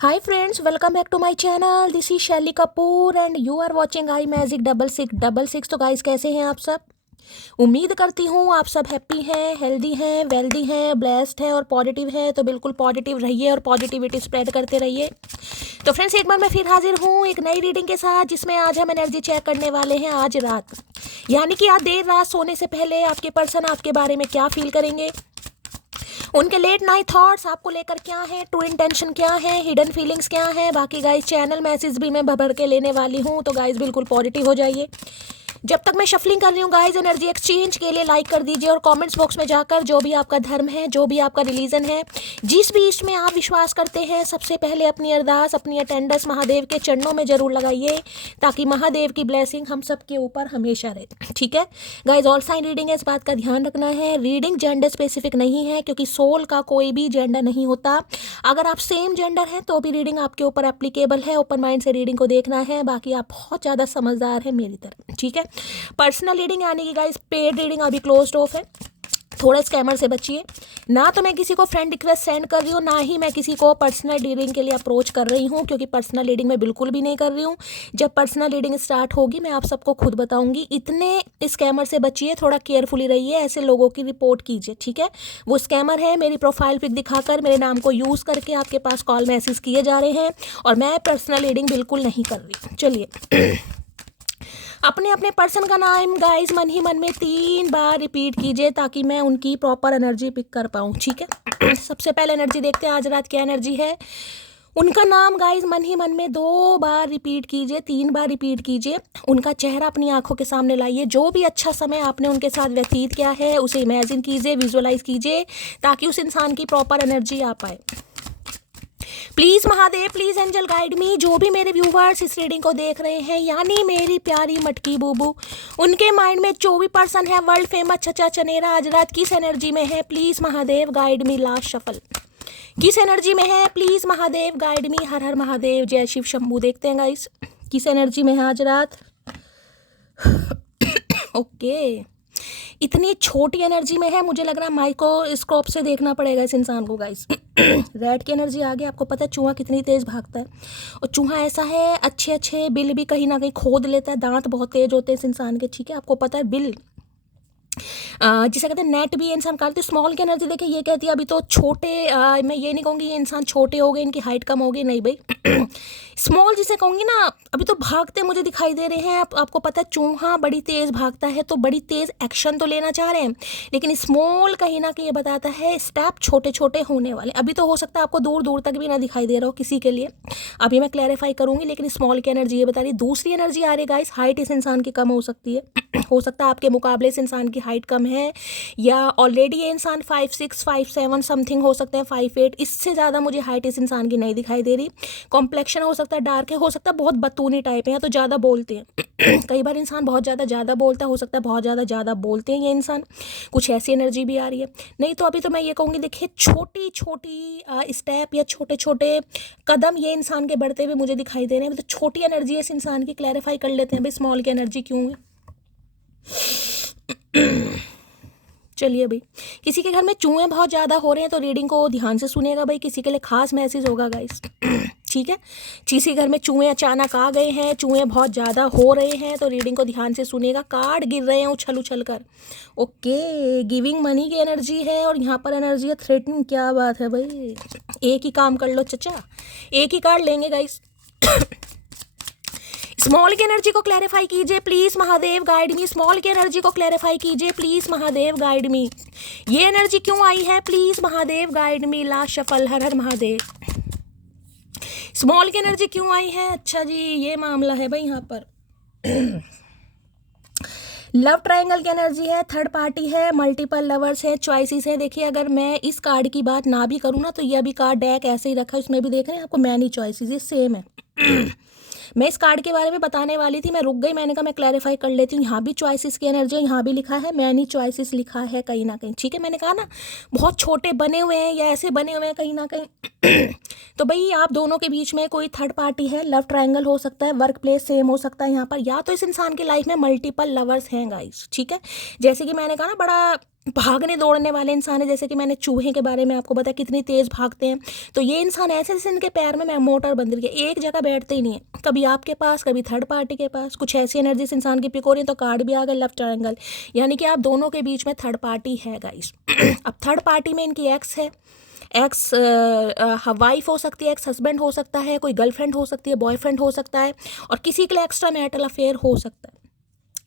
Hi friends, welcome back to my channel. This is शैली Kapoor and you are watching I magic 6666। तो guys कैसे हैं आप सब? उम्मीद करती हूँ आप सब हैप्पी हैं, हेल्दी हैं, वेल्दी हैं, ब्लेस्ड हैं और पॉजिटिव हैं। तो बिल्कुल पॉजिटिव रहिए और पॉजिटिविटी स्प्रेड करते रहिए। तो फ्रेंड्स एक बार मैं फिर हाजिर हूँ एक नई रीडिंग के साथ, जिसमें आज हम एनर्जी चेक करने वाले हैं आज रात, यानी कि आज देर रात सोने से पहले आपके पर्सन आपके बारे में क्या फील करेंगे, उनके लेट नाइट थॉट्स आपको लेकर क्या है, ट्रू इंटेंशन क्या है, हिडन फीलिंग्स क्या है। बाकी गाइस चैनल मैसेज भी मैं भर के लेने वाली हूँ, तो गाइस बिल्कुल पॉजिटिव हो जाइए। जब तक मैं शफलिंग कर रही हूँ गाइस, एनर्जी एक्सचेंज के लिए लाइक कर दीजिए और कमेंट्स बॉक्स में जाकर जो भी आपका धर्म है, जो भी आपका रिलीजन है, जिस भी इसमें आप विश्वास करते हैं, सबसे पहले अपनी अरदास, अपनी अटेंडेंस महादेव के चरणों में जरूर लगाइए, ताकि महादेव की ब्लेसिंग हम सब के ऊपर हमेशा रहे। ठीक है गाइस, ऑल साइन रीडिंग है, इस बात का ध्यान रखना है। रीडिंग जेंडर स्पेसिफिक नहीं है, क्योंकि सोल का कोई भी जेंडर नहीं होता। अगर आप सेम जेंडर हैं तो भी रीडिंग आपके ऊपर एप्लीकेबल है। ओपन माइंड से रीडिंग को देखना है। बाकी आप बहुत ज़्यादा समझदार हैं मेरी तरह। ठीक है, पर्सनल रीडिंग यानी कि गाइस पेड रीडिंग अभी क्लोज्ड ऑफ है। थोड़ा स्कैमर से बचिए। ना तो मैं किसी को फ्रेंड रिक्वेस्ट सेंड कर रही हूँ, ना ही मैं किसी को पर्सनल रीडिंग के लिए अप्रोच कर रही हूँ, क्योंकि पर्सनल रीडिंग मैं बिल्कुल भी नहीं कर रही हूँ। जब पर्सनल रीडिंग स्टार्ट होगी मैं आप सबको खुद बताऊंगी। इतने स्कैमर से बचिए, थोड़ा केयरफुली रहिए, ऐसे लोगों की रिपोर्ट कीजिए। ठीक है, वो स्कैमर है, मेरी प्रोफाइल पिक दिखाकर मेरे नाम को यूज़ करके आपके पास कॉल मैसेज किए जा रहे हैं, और मैं पर्सनल रीडिंग बिल्कुल नहीं कर रही। चलिए अपने अपने पर्सन का नाम गाइस मन ही मन में 3 बार रिपीट कीजिए, ताकि मैं उनकी प्रॉपर एनर्जी पिक कर पाऊँ। ठीक है, सबसे पहले एनर्जी देखते हैं आज रात क्या एनर्जी है। उनका नाम गाइस मन ही मन में 2 बार रिपीट कीजिए, 3 बार रिपीट कीजिए। उनका चेहरा अपनी आंखों के सामने लाइए। जो भी अच्छा समय आपने उनके साथ व्यतीत किया है उसे इमेजिन कीजिए, विजुअलाइज कीजिए, ताकि उस इंसान की प्रॉपर एनर्जी आ पाए। Please Mahadev, please angel guide me. जो भी मेरे व्यूवर्स इस रीडिंग को देख रहे हैं, यानी मेरी प्यारी मटकी बूबू, उनके माइंड में जो भी पर्सन है वर्ल्ड फेमस चचा चनेरा आज रात किस एनर्जी में है, please Mahadev guide me. Last shuffle किस एनर्जी में है, प्लीज महादेव गाइड मी। हर हर महादेव, जय शिव शंभू। देखते हैं गाइस किस एनर्जी में है आज रात। ओके इतनी छोटी एनर्जी में है, मुझे लग रहा है माइक्रोस्कोप से देखना पड़ेगा इस इंसान को गाइस। रेड की एनर्जी आ गई। आपको पता है चूहा कितनी तेज भागता है, और चूहा ऐसा है अच्छे अच्छे बिल भी कहीं ना कहीं खोद लेता है, दांत बहुत तेज होते हैं इस इंसान के। ठीक है, आपको पता है बिल जिसे कहते हैं नेट भी इंसान काटते। स्मॉल की एनर्जी देखिए, ये कहती है अभी तो छोटे, मैं ये नहीं कहूँगी ये इंसान छोटे हो गए, इनकी हाइट कम हो गई, नहीं भाई। स्मॉल जिसे कहूँगी ना, अभी तो भागते मुझे दिखाई दे रहे हैं। आपको पता है चूहा बड़ी तेज़ भागता है, तो बड़ी तेज़ एक्शन तो लेना चाह रहे हैं, लेकिन स्मॉल कहीं ना कहीं ये बताता है स्टेप छोटे छोटे होने वाले। अभी तो हो सकता है आपको दूर दूर तक भी ना दिखाई दे रहा हो किसी के लिए, अभी मैं क्लैरिफाई करूँगी, लेकिन स्मॉल की एनर्जी ये बता रही है। दूसरी एनर्जी आ रही है गाइस, हाइट इस इंसान की कम हो सकती है। हो सकता है आपके मुकाबले इस इंसान की हाइट कम है, या ऑलरेडी ये इंसान 5'6", 5'7" समथिंग हो सकते हैं, 5'8", इससे ज़्यादा मुझे हाइट इस इंसान की नहीं दिखाई दे रही। कॉम्प्लेक्शन हो सकता है डार्क है, हो सकता है बहुत बतूनी टाइप है, या तो ज़्यादा बोलते हैं। कई बार इंसान बहुत ज़्यादा बोलता है, हो सकता है बहुत ज़्यादा बोलते हैं ये इंसान, कुछ ऐसी एनर्जी भी आ रही है। नहीं तो अभी तो मैं ये कहूँगी, देखिए छोटी छोटी स्टेप या छोटे छोटे कदम ये इंसान के बढ़ते हुए मुझे दिखाई दे रहे हैं। तो छोटी एनर्जी है इस इंसान की, क्लैरिफाई कर लेते हैं भाई स्मॉल की एनर्जी क्यों है। चलिए भाई, किसी के घर में चूहे बहुत ज़्यादा हो रहे हैं तो रीडिंग को ध्यान से सुनिएगा भाई, किसी के लिए खास मैसेज होगा गाइस। ठीक है, किसी घर में चूहे अचानक आ गए हैं, चूहे बहुत ज़्यादा हो रहे हैं, तो रीडिंग को ध्यान से सुनिएगा। कार्ड गिर रहे हैं उछल उछल कर। ओके, गिविंग मनी की एनर्जी है, और यहाँ पर एनर्जी है थ्रेटनिंग। क्या बात है भाई, एक ही काम कर लो चचा, एक ही कार्ड लेंगे गाइस। स्मॉल की एनर्जी को क्लैरिफाई कीजिए please Mahadev guide me. Small की एनर्जी को क्लैरिफाई कीजिए प्लीज महादेव गाइड मी। ये एनर्जी क्यों आई है, please Mahadev guide me. Last shuffle, हर हर महादेव। स्मॉल की एनर्जी क्यों आई है, अच्छा जी ये मामला है भाई। यहाँ पर लव ट्रायंगल की एनर्जी है, थर्ड पार्टी है, मल्टीपल लवर्स है, चॉइसेस है। देखिए अगर मैं इस कार्ड की बात ना भी करूँ ना, तो ये अभी कार्ड डेक ऐसे ही रखा है, इसमें भी देख रहे हैं आपको मैनी चॉइसेस, ये सेम है। मैं इस कार्ड के बारे में बताने वाली थी, मैं रुक गई, मैंने कहा मैं क्लैरिफाई कर लेती हूँ। यहाँ भी चॉइसेस की एनर्जी है, यहाँ भी लिखा है मैनी चॉइसेस लिखा है कहीं ना कहीं। ठीक है, मैंने कहा ना बहुत छोटे बने हुए हैं या ऐसे बने हुए हैं कहीं ना कहीं। तो भाई आप दोनों के बीच में कोई थर्ड पार्टी है, लव ट्रायंगल हो सकता है, वर्क प्लेस सेम हो सकता है यहाँ पर, या तो इस इंसान की लाइफ में मल्टीपल लवर्स हैं गाइस, ठीक है। जैसे कि मैंने कहा ना, बड़ा भागने दौड़ने वाले इंसान है, जैसे कि मैंने चूहे के बारे में आपको बताया कितनी तेज भागते हैं। तो ये इंसान ऐसे जैसे इनके पैर में मोटर बंध रही है, एक जगह बैठते ही नहीं है, कभी आपके पास कभी थर्ड पार्टी के पास। कुछ ऐसी एनर्जी इस इंसान की पिक हो रही है, तो कार्ड भी आ गया लव ट्रायंगल, यानी कि आप दोनों के बीच में थर्ड पार्टी है गाइस। अब थर्ड पार्टी में इनकी एक्स है, एक्स वाइफ हो सकती है, एक्स हस्बैंड हो सकता है, कोई गर्लफ्रेंड हो सकती है, बॉयफ्रेंड हो सकता है, और किसी के लिए एक्स्ट्रा मैरिटल अफेयर हो सकता है।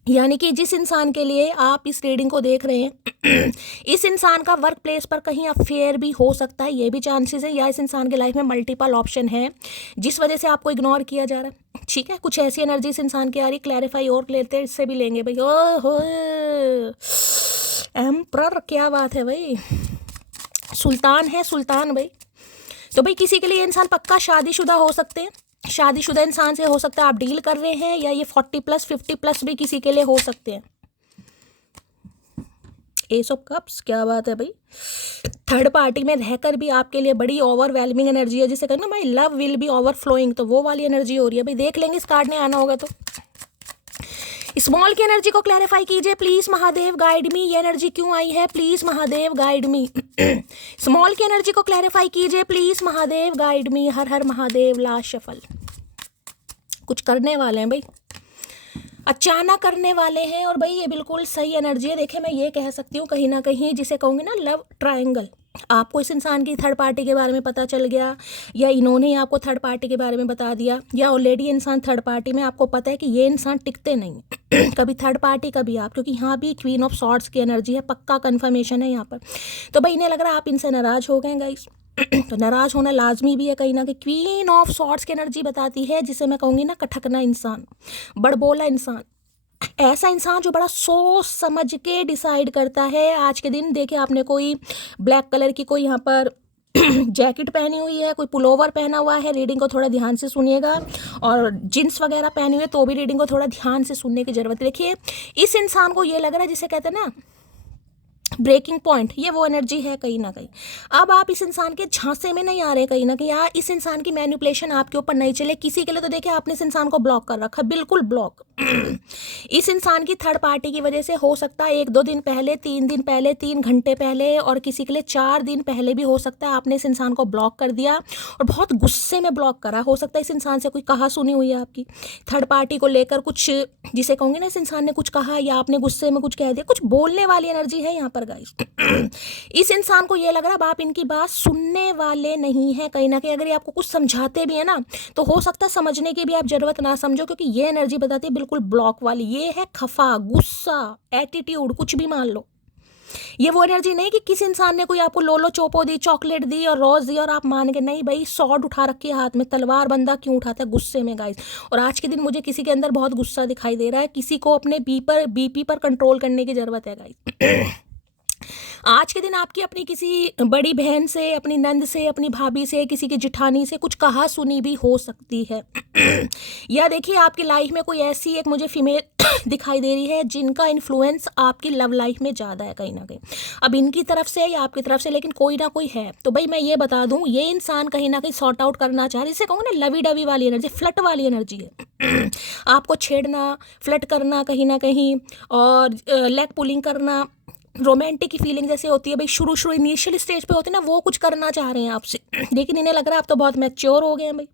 यानी कि जिस इंसान के लिए आप इस रीडिंग को देख रहे हैं इस इंसान का वर्क प्लेस पर कहीं अफेयर भी हो सकता है, ये भी चांसेस है, या इस इंसान के लाइफ में मल्टीपल ऑप्शन है जिस वजह से आपको इग्नोर किया जा रहा है, ठीक है। कुछ ऐसी एनर्जी इस इंसान की आ रही, क्लैरिफाई और लेते हैं, इससे भी लेंगे भाई। ओहो एम्परर, क्या बात है भाई, सुल्तान है सुल्तान भाई। तो भाई किसी के लिए इंसान पक्का शादीशुदा हो सकते हैं, शादीशुदा इंसान से हो सकता है आप डील कर रहे हैं, या ये 40+ 50+ भी किसी के लिए हो सकते हैं। एस ऑफ कप्स, क्या बात है भाई। थर्ड पार्टी में रहकर भी आपके लिए बड़ी ओवरवेलमिंग एनर्जी है, जिसे कहना भाई लव विल बी ओवरफ्लोइंग, तो वो वाली एनर्जी हो रही है भाई। देख लेंगे इस कार्ड ने आना होगा तो। स्मॉल की एनर्जी को क्लैरिफाई कीजिए प्लीज महादेव, गाइड मी। ये एनर्जी क्यों आई है please Mahadev, guide me. Small की एनर्जी को क्लैरिफाई कीजिए प्लीज महादेव, गाइड मी। हर हर महादेव, लास्ट शफल। कुछ करने वाले हैं भाई, अचानक करने वाले हैं, और भाई ये बिल्कुल सही एनर्जी है। देखिए मैं ये कह सकती हूँ कहीं ना कहीं, जिसे कहूँगी ना लव ट्रायंगल, आपको इस इंसान की थर्ड पार्टी के बारे में पता चल गया, या इन्होंने आपको थर्ड पार्टी के बारे में बता दिया, या ऑलरेडी इंसान थर्ड पार्टी में आपको पता है कि ये इंसान टिकते नहीं कभी थर्ड पार्टी कभी आप, क्योंकि यहाँ भी क्वीन ऑफ सॉर्ड्स की एनर्जी है, पक्का कन्फर्मेशन है यहाँ पर। तो भाई इन्हें लग रहा है आप इनसे नाराज हो गए गाइस। तो नाराज होना लाजमी भी है कहीं ना कहीं। क्वीन ऑफ सॉर्ड्स की एनर्जी बताती है, जिसे मैं कहूँगी ना कठकना इंसान, बड़बोला इंसान, ऐसा इंसान जो बड़ा सोच समझ के डिसाइड करता है। आज के दिन देखिए आपने कोई ब्लैक कलर की कोई यहाँ पर जैकेट पहनी हुई है, कोई पुलोवर पहना हुआ है, रीडिंग को थोड़ा ध्यान से सुनिएगा, और जींस वगैरह पहनी हुई है तो भी रीडिंग को थोड़ा ध्यान से सुनने की जरूरत है। देखिए इस इंसान को ये लग रहा है, जिसे कहते हैं ना ब्रेकिंग पॉइंट, ये वो एनर्जी है कहीं ना कहीं। अब आप इस इंसान के झांसे में नहीं आ रहे कहीं ना कहीं, या इस इंसान की मैनिपुलेशन आपके ऊपर नहीं चले। किसी के लिए तो देखिए आपने इस इंसान को ब्लॉक कर रखा, बिल्कुल ब्लॉक। इस इंसान की थर्ड पार्टी की वजह से हो सकता है 1-2 दिन पहले, 3 दिन पहले, 3 घंटे पहले, और किसी के लिए 4 दिन पहले भी हो सकता है आपने इस इंसान को ब्लॉक कर दिया, और बहुत गुस्से में ब्लॉक करा। हो सकता है इस इंसान से कोई कहा सुनी हुई है आपकी थर्ड पार्टी को लेकर, कुछ जिसे कहूँगी ना इस इंसान ने कुछ कहा, या आपने गुस्से में कुछ कह दिया, कुछ बोलने वाली एनर्जी है यहाँ पर गाइस। इस इंसान को ये लग रहा है आप इनकी बात सुनने वाले नहीं है कहीं ना कहीं। अगर ये आपको कुछ समझाते भी है ना, तो हो सकता है समझने की भी आप जरूरत ना समझो, क्योंकि ये एनर्जी बताती है बिल्कुल ब्लॉक वाली। ये है खफा, गुस्सा, एटीट्यूड, कुछ भी मान लो। ये वो एनर्जी नहीं कि किसी इंसान ने कोई आपको लोलो चोपो दी, चॉकलेट दी और रोज दी और आप मान के नहीं। भाई सॉर्ड उठा रखी है हाथ में, तलवार बंदा क्यों उठाता है? गुस्से में गाइस। और आज के दिन मुझे किसी के अंदर बहुत गुस्सा दिखाई दे रहा है, किसी को अपने बीपी पर कंट्रोल करने की जरूरत है गाइस। आज के दिन आपकी अपनी किसी बड़ी बहन से, अपनी नंद से, अपनी भाभी से, किसी की जिठानी से कुछ कहा सुनी भी हो सकती है। या देखिए आपकी लाइफ में कोई ऐसी एक मुझे फीमेल दिखाई दे रही है जिनका इन्फ्लुएंस आपकी लव लाइफ में ज़्यादा है कहीं ना कहीं। अब इनकी तरफ से या आपकी तरफ से, लेकिन कोई ना कोई है। तो भाई मैं ये बता दूं, ये इंसान कहीं ना कहीं सॉर्ट आउट करना चाह रहा है। इसे कहूँगा ना लवी डवी वाली एनर्जी, फ्लट वाली एनर्जी है। आपको छेड़ना, फ्लट करना कहीं ना कहीं, और लेग पुलिंग करना, रोमांटिक की फीलिंग जैसे होती है भाई, शुरू इनिशियल स्टेज पे होती है ना, वो कुछ करना चाह रहे हैं आपसे। लेकिन इन्हें लग रहा है आप तो बहुत मैच्योर हो गए हैं भाई,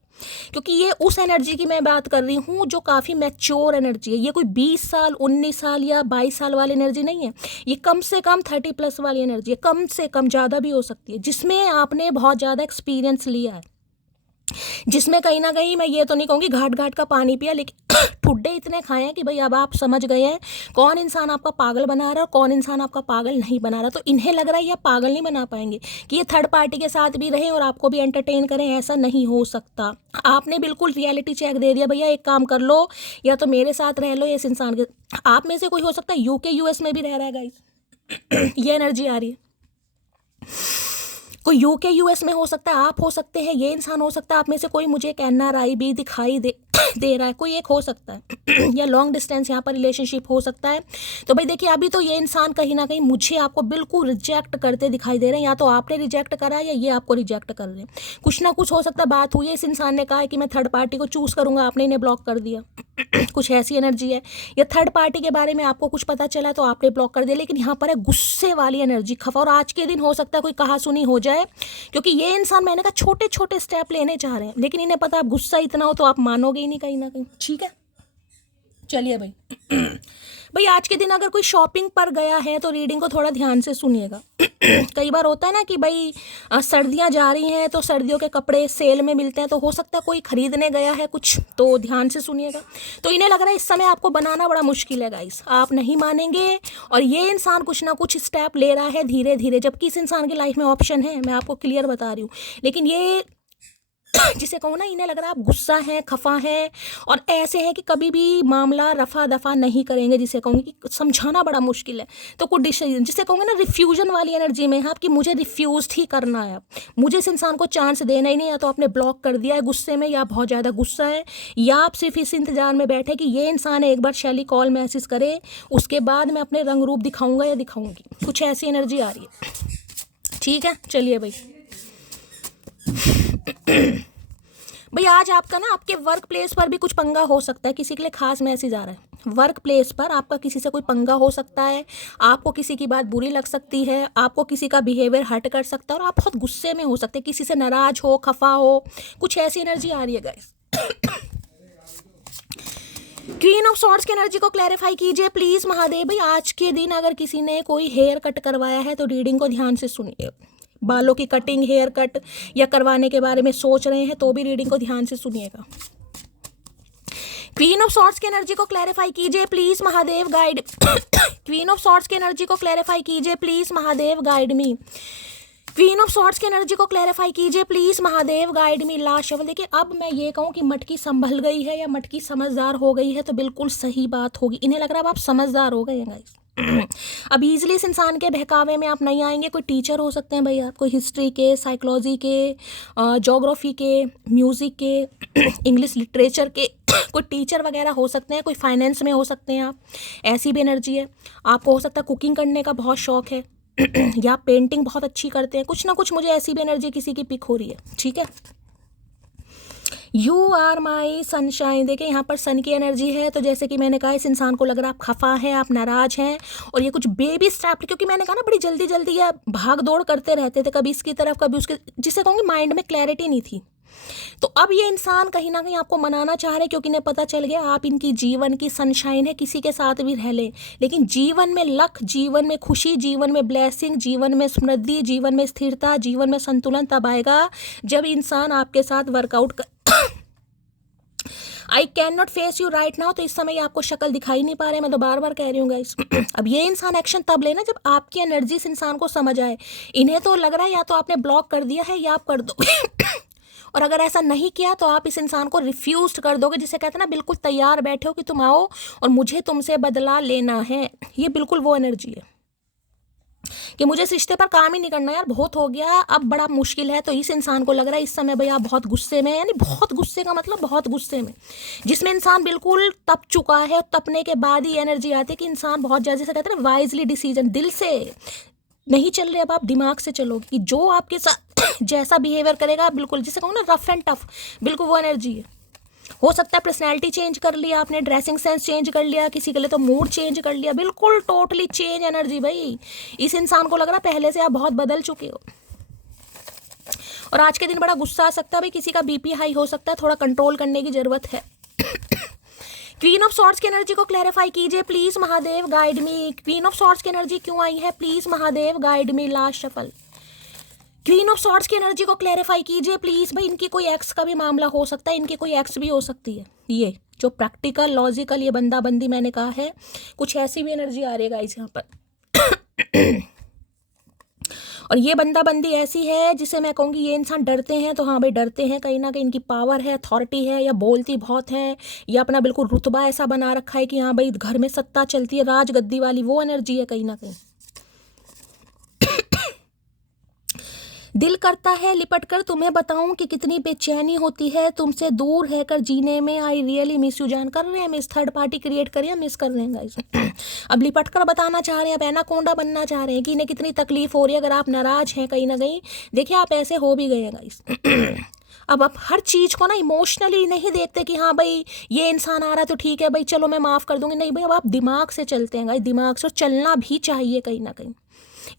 क्योंकि ये उस एनर्जी की मैं बात कर रही हूँ जो काफ़ी मैच्योर एनर्जी है। ये कोई 20 साल, 19 साल या 22 साल वाली एनर्जी नहीं है। ये कम से कम 30+ वाली एनर्जी है, कम से कम, ज़्यादा भी हो सकती है, जिसमें आपने बहुत ज़्यादा एक्सपीरियंस लिया है, जिसमें कहीं ना कहीं मैं ये तो नहीं कहूँगी घाट घाट का पानी पिया, लेकिन ठुड्डे इतने खाए हैं कि भाई अब आप समझ गए हैं कौन इंसान आपका पागल बना रहा है और कौन इंसान आपका पागल नहीं बना रहा। तो इन्हें लग रहा है ये पागल नहीं बना पाएंगे कि ये थर्ड पार्टी के साथ भी रहें और आपको भी एंटरटेन करें, ऐसा नहीं हो सकता। आपने बिल्कुल रियलिटी चेक दे दिया, भैया एक काम कर लो, या तो मेरे साथ रह लो, इस इंसान के। आप में से कोई हो सकता है यूके US में भी रह रहा है गाइस। ये एनर्जी आ रही है। कोई यूके यूएस में हो सकता है, आप हो सकते हैं, ये इंसान हो सकता है, आप में से कोई मुझे एक एनआरआई भी दिखाई दे रहा है, कोई एक हो सकता है या लॉन्ग डिस्टेंस यहाँ पर रिलेशनशिप हो सकता है। तो भाई देखिए, अभी तो ये इंसान कहीं ना कहीं मुझे आपको बिल्कुल रिजेक्ट करते दिखाई दे रहे हैं, या तो आपने रिजेक्ट करा है या ये आपको रिजेक्ट कर रहे हैं। कुछ ना कुछ हो सकता है, बात हुई है, इस इंसान ने कहा है कि मैं थर्ड पार्टी को चूज करूंगा, आपने इन्हें ब्लॉक कर दिया कुछ ऐसी एनर्जी है, या थर्ड पार्टी के बारे में आपको कुछ पता चला तो आपने ब्लॉक कर दिया। लेकिन यहाँ पर है गुस्से वाली एनर्जी, खफा, और आज के दिन हो सकता है कोई कहा सुनी हो जाए, क्योंकि ये इंसान, मैंने कहा, छोटे छोटे स्टेप लेने चाह रहे हैं, लेकिन इन्हें पता है आप गुस्सा इतना हो तो आप मानोगे ही नहीं कहीं ना कहीं। ठीक है, चलिए भाई भाई आज के दिन अगर कोई शॉपिंग पर गया है तो रीडिंग को थोड़ा ध्यान से सुनिएगा कई बार होता है ना कि भाई सर्दियां जा रही हैं तो सर्दियों के कपड़े सेल में मिलते हैं, तो हो सकता है कोई खरीदने गया है कुछ, तो ध्यान से सुनिएगा। तो इन्हें लग रहा है इस समय आपको बनाना बड़ा मुश्किल है गाइस, आप नहीं मानेंगे, और ये इंसान कुछ ना कुछ स्टेप ले रहा है धीरे धीरे, जबकि इस इंसान की लाइफ में ऑप्शन है, मैं आपको क्लियर बता रही हूँ। लेकिन ये जिसे कहूँ ना, इन्हें लग रहा है आप गुस्सा हैं, खफा हैं, और ऐसे हैं कि कभी भी मामला रफा दफा नहीं करेंगे, जिसे कहूँगी कि समझाना बड़ा मुश्किल है। तो कुछ डिसीजन, जिसे कहूँगे ना रिफ्यूजन वाली एनर्जी में है आप, कि मुझे रिफ्यूज ही करना है, मुझे इस इंसान को चांस देना ही नहीं, या तो आपने ब्लॉक कर दिया है गुस्से में, या बहुत ज़्यादा गुस्सा है, या आप सिर्फ इस इंतजार में बैठे कि ये इंसान एक बार शैली कॉल मैसेज करे, उसके बाद मैं अपने रंग रूप दिखाऊंगा या दिखाऊंगी। कुछ ऐसी एनर्जी आ रही है। ठीक है, चलिए भाई भाई आज आपका ना आपके वर्क प्लेस पर भी कुछ पंगा हो सकता है, किसी के लिए खास मैसेज आ रहा है। वर्क प्लेस पर आपका किसी से कोई पंगा हो सकता है, आपको किसी की बात बुरी लग सकती है, आपको किसी का बिहेवियर हर्ट कर सकता है, और आप बहुत गुस्से में हो सकते हैं, किसी से नाराज हो, खफा हो, कुछ ऐसी एनर्जी आ रही है गाइस। क्वीन ऑफ सॉर्ड्स की एनर्जी को क्लैरिफाई कीजिए प्लीज महादेव। भाई आज के दिन अगर किसी ने कोई हेयर कट करवाया है तो रीडिंग को ध्यान से सुनिए, बालों की कटिंग, हेयर कट या करवाने के बारे में सोच रहे हैं तो भी रीडिंग को ध्यान से सुनिएगा। क्वीन ऑफ सॉर्ड्स की एनर्जी को क्लैरिफाई कीजिए please Mahadev, guide queen of swords की एनर्जी को क्लैरिफाई कीजिए please Mahadev, guide me. Queen of swords की एनर्जी को क्लैरिफाई कीजिए please Mahadev, guide me. Last shuffle. देखिए, अब मैं ये कहूँ कि मटकी संभल गई है या मटकी समझदार हो गई है तो बिल्कुल सही बात होगी। इन्हें लग रहा है अब आप समझदार हो गए हैं गाइस। अब इस इंसान के बहकावे में आप नहीं आएंगे। कोई टीचर हो सकते हैं भाई, आप कोई हिस्ट्री के, साइकोलॉजी के, ज्योग्राफी के, म्यूज़िक के, इंग्लिश लिटरेचर के कोई टीचर वगैरह हो सकते हैं, कोई फाइनेंस में हो सकते हैं आप, ऐसी भी एनर्जी है। आपको हो सकता है कुकिंग करने का बहुत शौक है या पेंटिंग बहुत अच्छी करते हैं, कुछ ना कुछ मुझे ऐसी भी एनर्जी किसी की पिक हो रही है। ठीक है, यू आर माई सनशाइन। देखिए यहाँ पर सन की एनर्जी है, तो जैसे कि मैंने कहा इस इंसान को लग रहा है आप खफा हैं, आप नाराज हैं, और ये कुछ बेबी स्टेप, क्योंकि मैंने कहा ना बड़ी जल्दी जल्दी या भाग दौड़ करते रहते थे, कभी इसकी तरफ कभी उसके, जिसे कहूँगी माइंड में क्लैरिटी नहीं थी। तो अब ये इंसान कहीं ना कहीं आपको मनाना चाह रहे हैं, क्योंकि इन्हें पता चल गया आप इनकी जीवन की सनशाइन है, किसी के साथ भी रह लें, लेकिन जीवन में लक, जीवन में खुशी, जीवन में ब्लेसिंग, जीवन में समृद्धि, जीवन में स्थिरता, जीवन में संतुलन तब आएगा जब इंसान आपके साथ वर्कआउट कर I can not face you right now. तो इस समय आपको शक्ल दिखाई नहीं पा रहे, मैं तो बार बार कह रही हूँ गाइस। अब ये इंसान एक्शन तब लेना जब आपकी एनर्जी इस इंसान को समझ आए। इन्हें तो लग रहा है या तो आपने ब्लॉक कर दिया है या आप कर दो और अगर ऐसा नहीं किया तो आप इस इंसान को रिफ्यूज कर दोगे, जिसे कहते हैं ना बिल्कुल तैयार बैठे हो कि तुम आओ और मुझे तुमसे बदला लेना है। ये बिल्कुल वो एनर्जी है कि मुझे इस रिश्ते पर काम ही नहीं करना यार, बहुत हो गया, अब बड़ा मुश्किल है। तो इस इंसान को लग रहा है इस समय भाई आप बहुत गुस्से में, यानी बहुत गुस्से का मतलब बहुत गुस्से में, जिसमें इंसान बिल्कुल तप चुका है। तपने के बाद ही एनर्जी आती है कि इंसान बहुत ज़्यादा, जैसे कहते हैं ना वाइजली डिसीजन, दिल से नहीं चल रहे, अब आप दिमाग से चलोगे कि जो आपके साथ जैसा बिहेवियर करेगा बिल्कुल, जिसे कहूँ ना रफ एंड टफ, बिल्कुल वो एनर्जी है। हो सकता है पर्सनैलिटी चेंज कर लिया आपने, ड्रेसिंग सेंस चेंज कर लिया, किसी के लिए तो मूड चेंज कर लिया, बिल्कुल टोटली चेंज एनर्जी। भाई इस इंसान को लग रहा है पहले से आप बहुत बदल चुके हो, और आज के दिन बड़ा गुस्सा आ सकता है भाई, किसी का बीपी हाई हो सकता है, थोड़ा कंट्रोल करने की जरूरत है। क्वीन ऑफ सॉर्ड्स की एनर्जी को क्लैरिफाई कीजिए please Mahadev, guide me. Queen of swords की एनर्जी क्यों आई है please Mahadev, guide me. Last shuffle. Queen of swords की एनर्जी को क्लैरिफाई कीजिए प्लीज। भाई इनकी कोई एक्स का भी मामला हो सकता है, इनकी कोई एक्स भी हो सकती है। ये जो प्रैक्टिकल लॉजिकल ये बंदा बंदी मैंने कहा है, कुछ ऐसी भी एनर्जी आ रही है गाइस यहाँ पर। और ये बंदा बंदी ऐसी है जिसे मैं कहूँगी ये इंसान डरते हैं, तो हाँ भाई डरते हैं, कहीं ना कहीं इनकी पावर है, अथॉरिटी है, या बोलती बहुत है, या अपना बिल्कुल रुतबा ऐसा बना रखा है कि हाँ भाई घर में सत्ता चलती है, राज गद्दी वाली वो एनर्जी है कहीं ना कहीं। दिल करता है लिपट कर तुम्हें बताऊं कि कितनी बेचैनी होती है तुमसे दूर रहकर जीने में। आई रियली मिस यू जान। कर रहे हैं मिस, थर्ड पार्टी क्रिएट करिए, मिस कर रहे हैं गाइस। अब लिपट कर बताना चाह रहे हैं, अब एनाकोंडा बनना चाह रहे हैं कि इन्हें कितनी तकलीफ हो रही है। अगर आप नाराज हैं कहीं ना कहीं, देखिए आप ऐसे हो भी गए हैं गाइस। अब आप हर चीज़ को ना इमोशनली नहीं देखते कि हाँ भाई ये इंसान आ रहा है तो ठीक है भाई चलो मैं माफ़ कर दूंगी। नहीं भाई, अब आप दिमाग से चलते हैं गाइस, दिमाग से। और चलना भी चाहिए कहीं ना कहीं।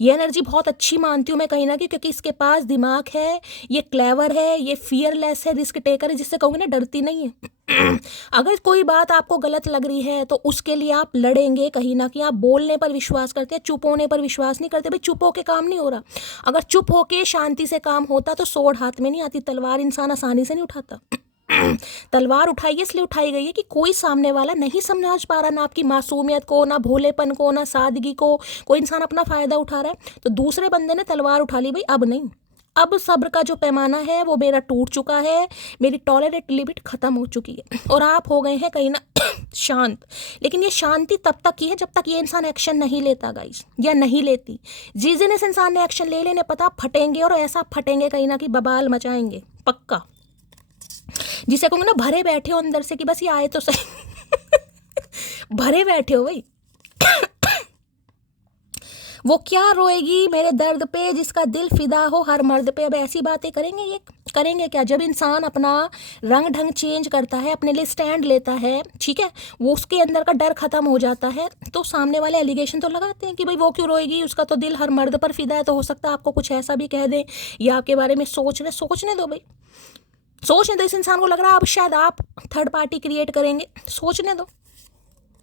ये एनर्जी बहुत अच्छी मानती हूँ मैं कहीं ना कहीं, क्योंकि इसके पास दिमाग है, ये क्लेवर है, ये फियरलेस है, रिस्क टेकर है, जिससे कहूँगी ना डरती नहीं है। अगर कोई बात आपको गलत लग रही है तो उसके लिए आप लड़ेंगे कहीं ना कहीं। आप बोलने पर विश्वास करते हैं, चुप होने पर विश्वास नहीं करते। भाई चुप होके काम नहीं हो रहा। अगर चुप होके शांति से काम होता तो सोड हाथ में नहीं आती, तलवार इंसान आसानी से नहीं उठाता। तलवार उठाई इसलिए उठाई गई है कि कोई सामने वाला नहीं समझ पा रहा ना आपकी मासूमियत को, ना भोलेपन को, ना सादगी को। कोई इंसान अपना फ़ायदा उठा रहा है, तो दूसरे बंदे ने तलवार उठा ली। भाई अब नहीं, अब सब्र का जो पैमाना है वो मेरा टूट चुका है, मेरी टॉलरेट लिमिट ख़त्म हो चुकी है और आप हो गए हैं कहीं ना शांत। लेकिन ये शांति तब तक ही है जब तक ये इंसान एक्शन नहीं लेता गाइस, या नहीं लेती। जिस दिन इस इंसान ने एक्शन ले लेने, पता फटेंगे, और ऐसा फटेंगे कहीं ना कहीं बवाल मचाएंगे पक्का। जिसे कहूँगा ना भरे बैठे हो अंदर से कि बस ये आए तो सही। भरे बैठे हो भाई। वो क्या रोएगी मेरे दर्द पे जिसका दिल फिदा हो हर मर्द पे। अब ऐसी बातें करेंगे ये, करेंगे क्या? जब इंसान अपना रंग ढंग चेंज करता है, अपने लिए स्टैंड लेता है, ठीक है, वो उसके अंदर का डर खत्म हो जाता है, तो सामने वाले एलिगेशन तो लगाते हैं कि भाई वो क्यों रोएगी, उसका तो दिल हर मर्द पर फिदा है। तो हो सकता है आपको कुछ ऐसा भी कह दें या आपके बारे में सोचने दो भाई, सोचने दो। इस इंसान को लग रहा है अब शायद आप थर्ड पार्टी क्रिएट करेंगे, सोचने दो।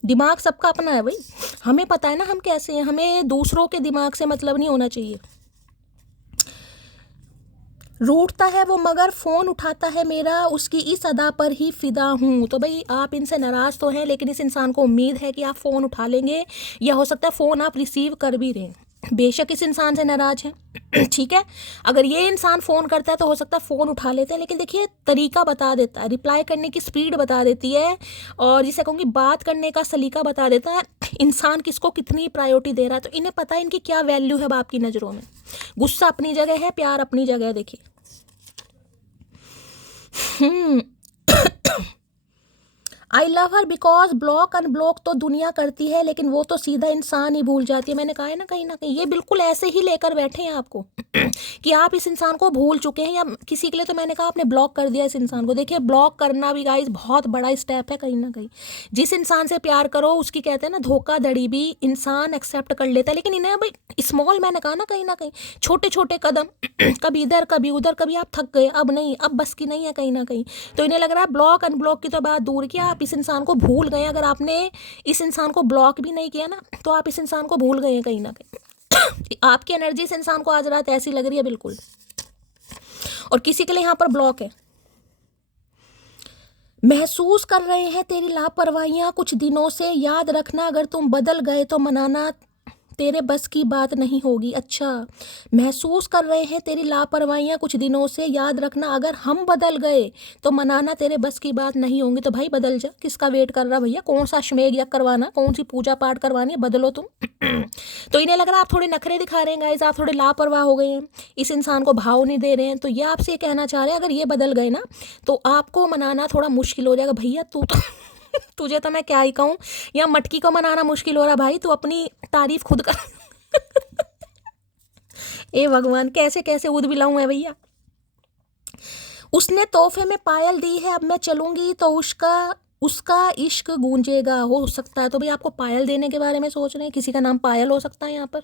दिमाग सबका अपना है भाई, हमें पता है ना हम कैसे हैं, हमें दूसरों के दिमाग से मतलब नहीं होना चाहिए। रूठता है वो मगर फ़ोन उठाता है मेरा, उसकी इस अदा पर ही फ़िदा हूँ। तो भाई आप इनसे नाराज़ तो हैं, लेकिन इस इंसान को उम्मीद है कि आप फ़ोन उठा लेंगे, या हो सकता है फ़ोन आप रिसीव कर भी रहे हैं। बेशक इस इंसान से नाराज़ हैं, ठीक है। अगर ये इंसान फ़ोन करता है तो हो सकता है फ़ोन उठा लेते हैं, लेकिन देखिए तरीका बता देता है, रिप्लाई करने की स्पीड बता देती है, और जिसे कहूँगी बात करने का सलीका बता देता है इंसान किसको कितनी प्रायोरिटी दे रहा है। तो इन्हें पता है इनकी क्या वैल्यू है आपकी नज़रों में। गुस्सा अपनी जगह है, प्यार अपनी जगह है। देखिए I love her because block unblock तो दुनिया करती है, लेकिन वो तो सीधा इंसान ही भूल जाती है। मैंने कहा है ना कहीं ये बिल्कुल ऐसे ही लेकर बैठे हैं आपको कि आप इस इंसान को भूल चुके हैं, या किसी के लिए तो मैंने कहा आपने ब्लॉक कर दिया इस इंसान को। देखिए ब्लॉक करना भी गाइस बहुत बड़ा स्टेप है कहीं ना कहीं। जिस इंसान से प्यार करो उसकी कहते हैं ना धोखाधड़ी भी इंसान एक्सेप्ट कर लेता है, लेकिन इन्हें भाई स्मॉल, मैंने कहा ना कहीं छोटे छोटे कदम कभी इधर कभी उधर, कभी आप थक गए, अब नहीं, अब बस की नहीं है कहीं ना कहीं। तो इन्हें लग रहा है ब्लॉक अनब्लॉक की तो बात दूर की, आप इस इंसान को भूल गए। अगर आपने इस इंसान को ब्लॉक भी नहीं किया ना तो आप इस इंसान को भूल गए हैं कहीं ना कहीं। आपकी एनर्जी इस इंसान को आज रात ऐसी लग रही है बिल्कुल, और किसी के लिए यहाँ पर ब्लॉक है। महसूस कर रहे हैं तेरी लापरवाहियाँ कुछ दिनों से, याद रखना अगर तुम बदल गए तो मनाना तेरे बस की बात नहीं होगी। अच्छा, महसूस कर रहे हैं तेरी लापरवाहियाँ कुछ दिनों से, याद रखना अगर हम बदल गए तो मनाना तेरे बस की बात नहीं होंगी। तो भाई बदल जा, किसका वेट कर रहा भैया? कौन सा अश्वमेध यज्ञ करवाना, कौन सी पूजा पाठ करवानी है, बदलो तुम। तो इन्हें लग रहा है आप थोड़े नखरे दिखा रहे हैं गाइस, आप थोड़े लापरवाह हो गए हैं, इस इंसान को भाव नहीं दे रहे हैं। तो ये आपसे ये कहना चाह रहे हैं अगर ये बदल गए ना तो आपको मनाना थोड़ा मुश्किल हो जाएगा। भैया तू तो तुझे तो मैं क्या ही कहूँ, या मटकी को मनाना मुश्किल हो रहा भाई, तू अपनी तारीफ खुद कर। ए भगवान, कैसे कैसे उद बिलाऊं मैं भैया। उसने तोहफे में पायल दी है, अब मैं चलूंगी तो उसका इश्क गूंजेगा। हो सकता है तो भाई आपको पायल देने के बारे में सोच रहे हैं, किसी का नाम पायल हो सकता है यहाँ पर।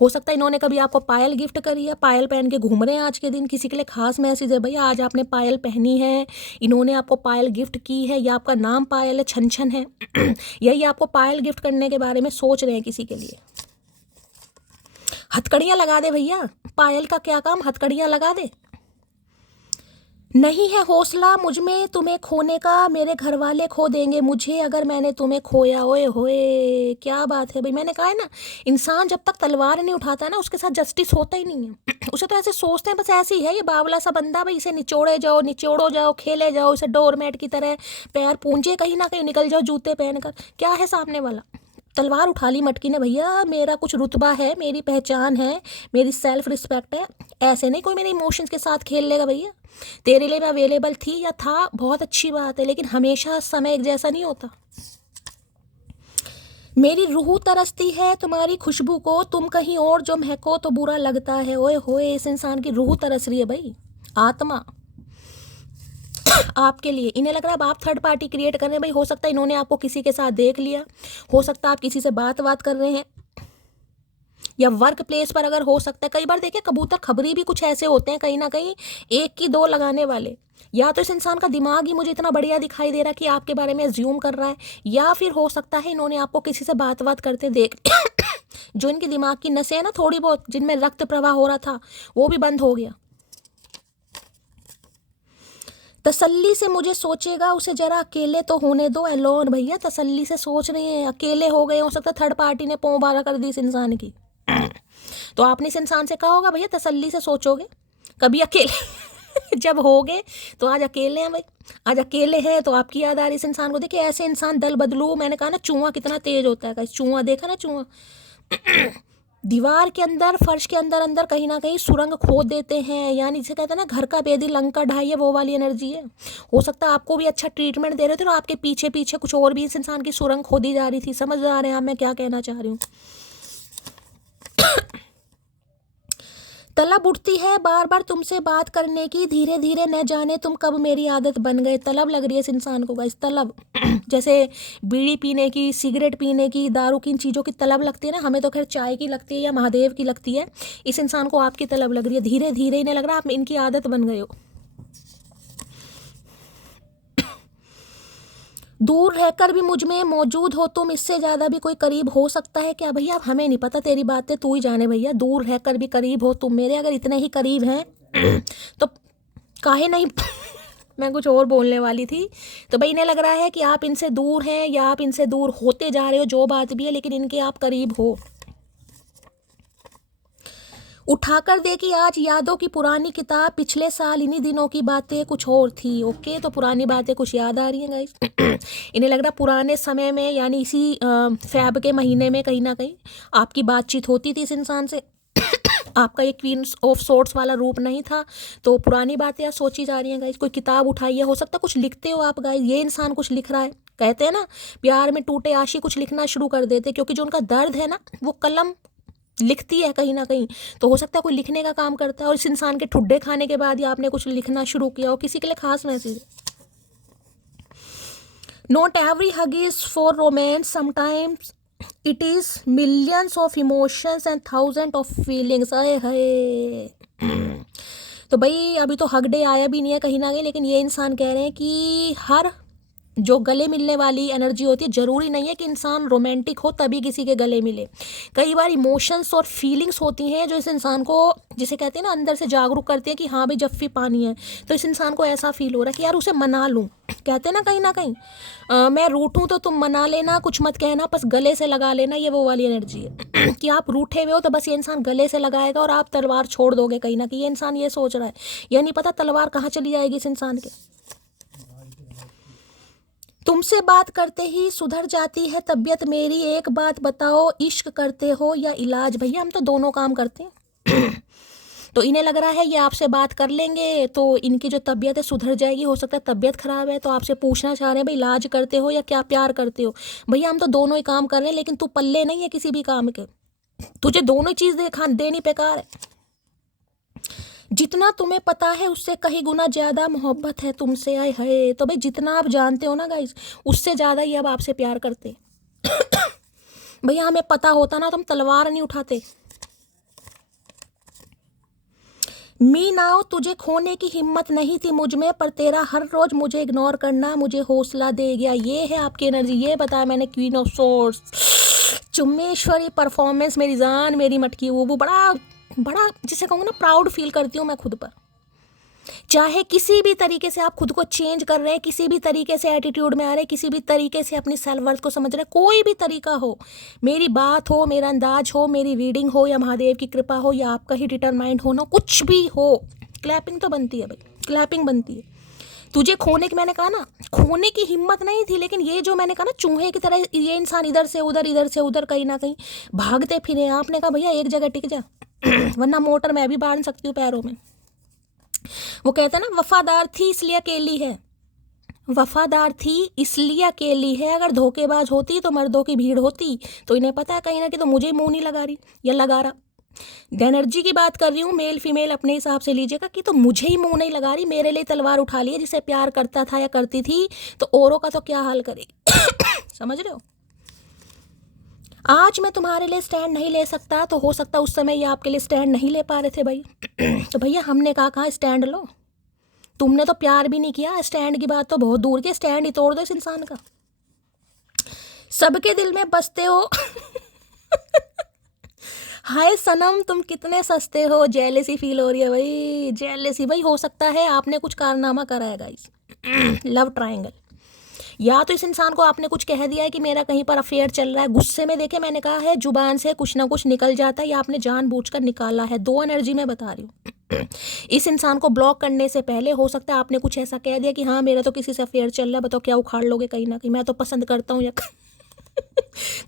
हो सकता है इन्होंने कभी आपको पायल गिफ्ट करी है, पायल पहन के घूम रहे हैं आज के दिन। किसी के लिए खास मैसेज है भैया, आज आपने पायल पहनी है, इन्होंने आपको पायल गिफ्ट की है, या आपका नाम पायल है, छन छन है, या ये आपको पायल गिफ्ट करने के बारे में सोच रहे हैं किसी के लिए। हथकड़ियाँ लगा दे भैया, पायल का क्या काम, हथकड़ियाँ लगा दे। नहीं है हौसला मुझ में तुम्हें खोने का, मेरे घर वाले खो देंगे मुझे अगर मैंने तुम्हें खोया। ओए होए, क्या बात है भाई। मैंने कहा है ना, इंसान जब तक तलवार नहीं उठाता ना उसके साथ जस्टिस होता ही नहीं है। उसे तो ऐसे सोचते हैं बस ऐसे ही है ये बावला सा बंदा, भाई इसे निचोड़ो जाओ, खेले जाओ, इसे डोरमेट की तरह पैर पूंजे, कहीं ना कहीं निकल जाओ जूते पहनकर। क्या है सामने वाला, तलवार उठा ली मटकी ने, भैया मेरा कुछ रुतबा है, मेरी पहचान है, मेरी सेल्फ रिस्पेक्ट है, ऐसे नहीं कोई मेरे इमोशंस के साथ खेल लेगा भैया। तेरे लिए मैं अवेलेबल थी या था, बहुत अच्छी बात है, लेकिन हमेशा समय एक जैसा नहीं होता। मेरी रूह तरसती है तुम्हारी खुशबू को, तुम कहीं और जो महको तो बुरा लगता है। ओए होए, इस इंसान की रूह तरस रही है भाई, आत्मा आपके लिए। इन्हें लग रहा है अब आप थर्ड पार्टी क्रिएट कर रहे हैं भाई। हो सकता है इन्होंने आपको किसी के साथ देख लिया, हो सकता है आप किसी से बात कर रहे हैं, या वर्क प्लेस पर अगर हो सकता है। कई बार देखिए कबूतर खबरी भी कुछ ऐसे होते हैं कहीं ना कहीं एक की दो लगाने वाले। या तो इस इंसान का दिमाग ही मुझे इतना बढ़िया दिखाई दे रहा है कि आपके बारे में अज्यूम कर रहा है, या फिर हो सकता है इन्होंने आपको किसी से बात करते देख जो इनके दिमाग की नसें हैं ना थोड़ी बहुत, जिनमें रक्त प्रवाह हो रहा था, वो भी बंद हो गया। तसल्ली से मुझे सोचेगा, उसे जरा अकेले तो होने दो। एलोन भैया तसल्ली से सोच रहे हैं, अकेले हो गए, हो सकता है थर्ड पार्टी ने पों बारा कर दी इस इंसान की। तो आपने इस इंसान से कहा होगा भैया तसल्ली से सोचोगे, कभी अकेले जब होगे तो आज अकेले हैं भाई, आज अकेले हैं तो आपकी याद आ रही इस इंसान को। देखिए ऐसे इंसान दल बदलू, मैंने कहा ना चूहा कितना तेज होता है, चूहा देखा ना, चूहा दीवार के अंदर, फर्श के अंदर अंदर कहीं ना कहीं सुरंग खोद देते हैं, यानी जिसे कहते हैं ना घर का बेदी लंका ढाई है, वो वाली एनर्जी है। हो सकता है आपको भी अच्छा ट्रीटमेंट दे रहे थे और आपके पीछे पीछे कुछ और भी इस इंसान की सुरंग खोदी जा रही थी। समझ आ रहे हैं आप मैं क्या कहना चाह रही हूँ। तलब उठती है बार बार तुमसे बात करने की, धीरे धीरे न जाने तुम कब मेरी आदत बन गए। तलब लग रही है इस इंसान को गाइस, तलब जैसे बीड़ी पीने की, सिगरेट पीने की, दारू की, इन चीज़ों की तलब लगती है ना, हमें तो खैर चाय की लगती है या महादेव की लगती है, इस इंसान को आपकी तलब लग रही है। धीरे धीरे इन्हें लग रहा है आप इनकी आदत बन गए हो। दूर रहकर भी मुझ में मौजूद हो तुम, इससे ज़्यादा भी कोई करीब हो सकता है क्या भैया? हमें नहीं पता, तेरी बातें तू ही जाने भैया। दूर रहकर भी करीब हो तुम मेरे, अगर इतने ही करीब हैं तो काहे नहीं मैं कुछ और बोलने वाली थी। तो भाई इन्हें लग रहा है कि आप इनसे दूर हैं या आप इनसे दूर होते जा रहे हो, जो बात भी है, लेकिन इनके आप करीब हो। उठाकर देखी आज यादों की पुरानी किताब, पिछले साल इन्हीं दिनों की बातें कुछ और थी। ओके, तो पुरानी बातें कुछ याद आ रही हैं गाइस इन्हें लग रहा पुराने समय में, यानी इसी फैब के महीने में कहीं ना कहीं आपकी बातचीत होती थी इस इंसान से आपका ये क्वीन ऑफ सोर्ट्स वाला रूप नहीं था, तो पुरानी बातें यार सोची जा रही हैं गाइस। कोई किताब उठाइए, हो सकता है कुछ लिखते हो आप गाइस, ये इंसान कुछ लिख रहा है। कहते हैं ना प्यार में टूटे आशी कुछ लिखना शुरू कर देते, क्योंकि जो उनका दर्द है ना वो कलम लिखती है कहीं ना कहीं। तो हो सकता है कोई लिखने का काम करता है, और इस इंसान के ठुड्डे खाने के बाद ही आपने कुछ लिखना शुरू किया हो किसी के लिए खास message. Not every hug is for romance, sometimes it is millions of emotions and thousand of feelings. आए हाय तो भाई अभी तो हग डे आया भी नहीं है कहीं ना कहीं, लेकिन ये इंसान कह रहे हैं कि हर जो गले मिलने वाली एनर्जी होती है, ज़रूरी नहीं है कि इंसान रोमांटिक हो तभी किसी के गले मिले। कई बार इमोशंस और फीलिंग्स होती हैं जो इस इंसान को, जिसे कहते हैं ना, अंदर से जागरूक करते हैं कि हाँ भाई जफ्फी पानी है। तो इस इंसान को ऐसा फील हो रहा है कि यार उसे मना लूँ। कहते हैं ना कहीं मैं रूठूँ तो तुम मना लेना, कुछ मत कहना, बस गले से लगा लेना। ये वो वाली एनर्जी है कि आप रूठे हुए हो तो बस ये इंसान गले से लगाएगा और आप तलवार छोड़ दोगे कहीं ना कहीं। ये इंसान ये सोच रहा है, यह नहीं पता तलवार कहाँ चली जाएगी इस इंसान के। तुमसे बात करते ही सुधर जाती है तबीयत मेरी, एक बात बताओ इश्क करते हो या इलाज? भैया हम तो दोनों काम करते हैं तो इन्हें लग रहा है ये आपसे बात कर लेंगे तो इनकी जो तबीयत है सुधर जाएगी। हो सकता है तबीयत खराब है तो आपसे पूछना चाह रहे हैं भाई इलाज करते हो या क्या प्यार करते हो? भैया हम तो दोनों ही काम कर रहे हैं, लेकिन तू पल्ले नहीं है किसी भी काम के, तुझे दोनों चीज़ देनी बेकार है। जितना तुम्हें पता है उससे कहीं गुना ज़्यादा मोहब्बत है तुमसे। आए है तो भाई जितना आप जानते हो ना गाइस, उससे ज़्यादा ही अब आपसे प्यार करते भैया हमें पता होता ना तो हम तलवार नहीं उठाते। मी नाव, तुझे खोने की हिम्मत नहीं थी मुझ में, पर तेरा हर रोज मुझे इग्नोर करना मुझे हौसला दे गया। ये है आपकी एनर्जी, ये बताया मैंने, क्वीन ऑफ सोर्स, चुम्मेश्वरी परफॉर्मेंस, मेरी जान मेरी मटकी। वो बड़ा जिसे कहूँगा ना प्राउड फील करती हूँ मैं खुद पर। चाहे किसी भी तरीके से आप खुद को चेंज कर रहे हैं, किसी भी तरीके से एटीट्यूड में आ रहे हैं, किसी भी तरीके से अपनी सेल्फ वर्थ को समझ रहे हैं, कोई भी तरीका हो, मेरी बात हो, मेरा अंदाज हो, मेरी रीडिंग हो, या महादेव की कृपा हो, या आपका ही डिटरमाइंड होना, कुछ भी हो, क्लैपिंग तो बनती है भाई, क्लैपिंग बनती है। तुझे खोने की, मैंने कहा ना, खोने की हिम्मत नहीं थी, लेकिन ये जो मैंने कहा ना चूहे की तरह ये इंसान इधर से उधर कहीं ना कहीं भागते फिरे, आपने कहा भैया एक जगह टिक जा वरना मोटर मैं भी बांध सकती हूँ पैरों में। वो कहते हैं ना, वफादार थी इसलिए अकेली है, वफादार थी इसलिए अकेली है, अगर धोखेबाज होती तो मर्दों की भीड़ होती। तो इन्हें पता है कहीं ना कि तो मुझे ही मुंह नहीं लगा रही या लगा रहा। एनर्जी की बात कर रही हूँ, मेल फीमेल अपने हिसाब से लीजिएगा कि तो मुझे ही मुंह नहीं लगा रही, मेरे लिए तलवार उठा ली है, जिसे प्यार करता था या करती थी तो औरों का तो क्या हाल करेगी समझ रहे हो। आज मैं तुम्हारे लिए स्टैंड नहीं ले सकता, तो हो सकता उस समय ये आपके लिए स्टैंड नहीं ले पा रहे थे भाई तो भैया हमने कहा स्टैंड लो, तुमने तो प्यार भी नहीं किया, स्टैंड की बात तो बहुत दूर के, स्टैंड ही तोड़ दो इस इंसान का। सबके दिल में बसते हो हाय सनम तुम कितने सस्ते हो, जेलेसी फील हो रही है भाई, जेलेसी भाई। हो सकता है आपने कुछ कारनामा करा है गाइस लव ट्रायंगल, या तो इस इंसान को आपने कुछ कह दिया है कि मेरा कहीं पर अफेयर चल रहा है, गुस्से में, देखे मैंने कहा है जुबान से कुछ ना कुछ निकल जाता है, या आपने जानबूझकर निकाला है। दो एनर्जी में बता रही हूँ इस इंसान को ब्लॉक करने से पहले हो सकता है आपने कुछ ऐसा कह दिया कि हाँ मेरा तो किसी से अफेयर चल रहा है, बताओ क्या उखाड़ लोगे, कहीं ना कहीं मैं तो पसंद करता हूँ या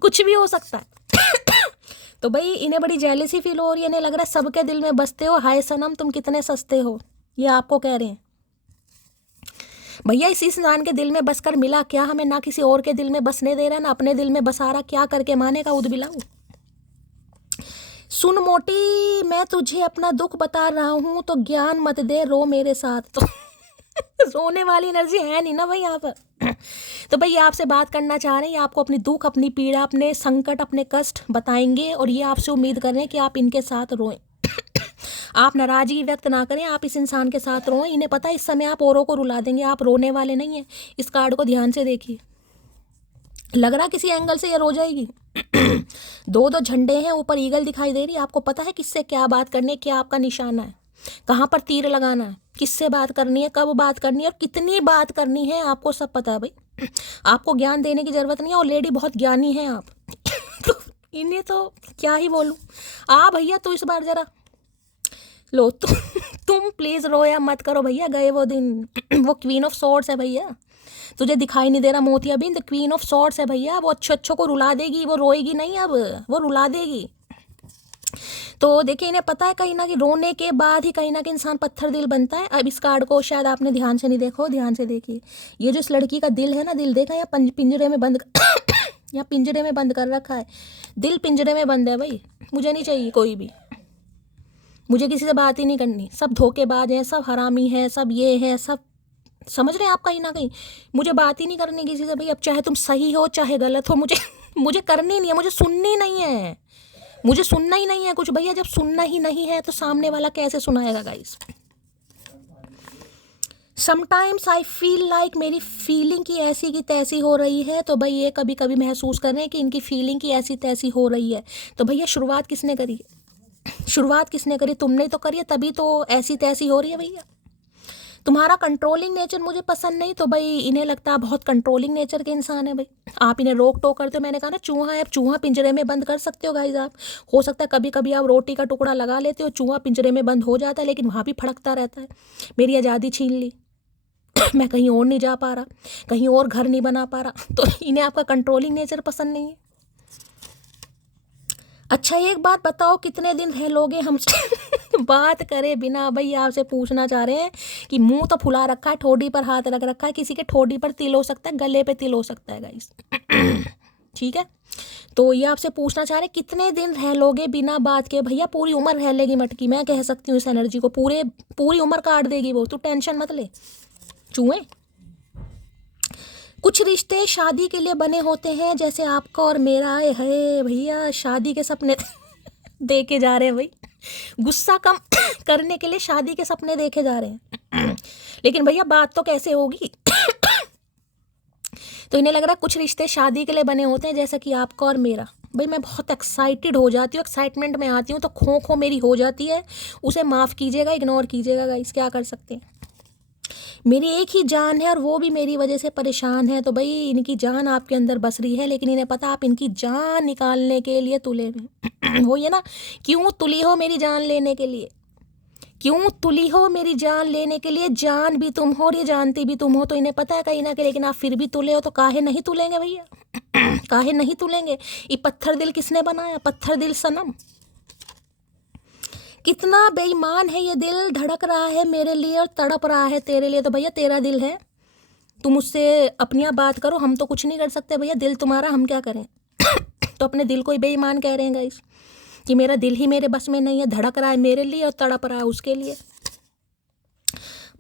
कुछ भी हो सकता है तो भाई इन्हें बड़ी जेलसी फील हो रही है, इन्हें लग रहा है सबके दिल में बसते हो, हाय सनम तुम कितने सस्ते हो, ये आपको कह रहे हैं। भैया इस इंसान के दिल में बसकर मिला क्या हमें, ना किसी और के दिल में बसने दे रहा, ना अपने दिल में बसा रहा, क्या करके मानेगा उद बिलाऊ। सुन मोटी मैं तुझे अपना दुख बता रहा हूँ तो ज्ञान मत दे, रो मेरे साथ तो रोने वाली एनर्जी है नहीं ना भाई यहाँ पर तो भाई ये आपसे बात करना चाह रहे हैं, आपको अपनी दुख, अपनी पीड़ा, अपने संकट, अपने कष्ट बताएंगे और ये आपसे उम्मीद कर रहे हैं कि आप इनके साथ रोएं आप नाराजगी व्यक्त ना करें, आप इस इंसान के साथ रोएं। इन्हें पता है इस समय आप औरों को रुला देंगे, आप रोने वाले नहीं हैं। इस कार्ड को ध्यान से देखिए, लग रहा किसी एंगल से ये रो जाएगी दो झंडे हैं, ऊपर ईगल दिखाई दे रही है। आपको पता है किससे क्या बात करनी है, क्या आपका निशाना है, कहाँ पर तीर लगाना है, किससे बात करनी है, कब बात करनी है और कितनी बात करनी है, आपको सब पता है भाई। आपको ज्ञान देने की जरूरत नहीं है, ऑलरेडी बहुत ज्ञानी हैं आप तो इन्हें तो क्या ही बोलूं। भैया तो इस बार जरा लो तुम प्लीज रोया मत करो भैया, गए वो दिन वो क्वीन ऑफ सॉर्ड्स है भैया, तुझे दिखाई नहीं दे रहा मोतियाबिंद, क्वीन ऑफ सॉर्ड्स है भैया, वो अच्छों को रुला देगी, वो रोएगी नहीं, अब वो रुला देगी। तो देखिए इन्हें पता है कहीं ना कि रोने के बाद ही कहीं ना कि इंसान पत्थर दिल बनता है। अब इस कार्ड को शायद आपने ध्यान से नहीं देखो, ध्यान से देखिए, ये जो इस लड़की का दिल है ना, दिल देखा या पिंजरे में बंद या पिंजरे में बंद कर रखा है, दिल पिंजरे में बंद है भाई। मुझे नहीं चाहिए कोई भी, मुझे किसी से बात ही नहीं करनी, सब धोखेबाज हैं, सब हरामी हैं, सब ये है, सब समझ रहे हैं आप कहीं ना कहीं। मुझे बात ही नहीं करनी किसी से भाई, अब चाहे तुम सही हो चाहे गलत हो, मुझे करनी नहीं है, मुझे सुननी नहीं है, मुझे सुनना ही नहीं है कुछ भैया। जब सुनना ही नहीं है तो सामने वाला कैसे सुनाएगा guys. Sometimes I feel like मेरी फीलिंग की ऐसी की तैसी हो रही है, तो भाई ये कभी कभी महसूस कर रहे हैं कि इनकी फीलिंग की ऐसी तैसी हो रही है। तो भैया शुरुआत किसने करी, शुरुआत किसने करी, तुमने तो करी है, तभी तो ऐसी तैसी हो रही है भैया। तुम्हारा कंट्रोलिंग नेचर मुझे पसंद नहीं, तो भाई इन्हें लगता है बहुत कंट्रोलिंग नेचर के इंसान है भाई। आप इन्हें रोक टोक करते हो, मैंने कहा ना चूहा है, चूहा पिंजरे में बंद कर सकते हो गाइस आप। हो सकता है कभी कभी आप रोटी का टुकड़ा लगा लेते हो, चूहा पिंजरे में बंद हो जाता है, लेकिन वहाँ भी फड़कता रहता है, मेरी आज़ादी छीन ली मैं कहीं और नहीं जा पा रहा, कहीं और घर नहीं बना पा रहा, तो इन्हें आपका कंट्रोलिंग नेचर पसंद नहीं है। अच्छा एक बात बताओ, कितने दिन रह लोगे हमसे बात करे बिना। भाई आपसे पूछना चाह रहे हैं कि मुंह तो फुला रखा है, ठोडी पर हाथ रख रखा है, किसी के ठोडी पर तिल हो सकता है, गले पे तिल हो सकता है गाइस ठीक है। तो ये आपसे पूछना चाह रहे हैं कितने दिन रह लोगे बिना बात के। भैया पूरी उम्र रह लेगी मटकी, मैं कह सकती हूँ इस एनर्जी को, पूरी उम्र काट देगी वो, तू टेंशन मत ले चूहे। कुछ रिश्ते शादी के लिए बने होते हैं, जैसे आपका और मेरा है भैया, शादी के सपने देखे जा रहे हैं भाई, गुस्सा कम करने के लिए शादी के सपने देखे जा रहे हैं लेकिन भैया बात तो कैसे होगी तो इन्हें लग रहा है कुछ रिश्ते शादी के लिए बने होते हैं, जैसा कि आपका और मेरा। भाई मैं बहुत एक्साइटेड हो जाती हूँ, एक्साइटमेंट में आती हूँ तो खो खो मेरी हो जाती है, उसे माफ़ कीजिएगा, इग्नोर कीजिएगा गाइस, क्या कर सकते हैं। मेरी एक ही जान है और वो भी मेरी वजह से परेशान है, तो भाई इनकी जान आपके अंदर बस रही है, लेकिन इन्हें पता आप इनकी जान निकालने के लिए तुले में वो ये ना, क्यों तुली हो मेरी जान लेने के लिए, क्यों तुली हो मेरी जान लेने के लिए, जान भी तुम हो और ये जानती भी तुम हो, तो इन्हें पता है कहीं ना कहीं, लेकिन आप फिर भी तुले हो, तो काहे नहीं तुलेंगे भैया? काहे नहीं तुलेंगे? ये पत्थर दिल किसने बनाया? पत्थर दिल सनम। कितना बेईमान है ये दिल, धड़क रहा है मेरे लिए और तड़प रहा है तेरे लिए। तो भैया तेरा दिल है, तुम उससे अपनी आप बात करो, हम तो कुछ नहीं कर सकते भैया, दिल तुम्हारा, हम क्या करें? तो अपने दिल को ही बेईमान कह रहे हैं गाइस, कि मेरा दिल ही मेरे बस में नहीं है, धड़क रहा है मेरे लिए और तड़प रहा है उसके लिए।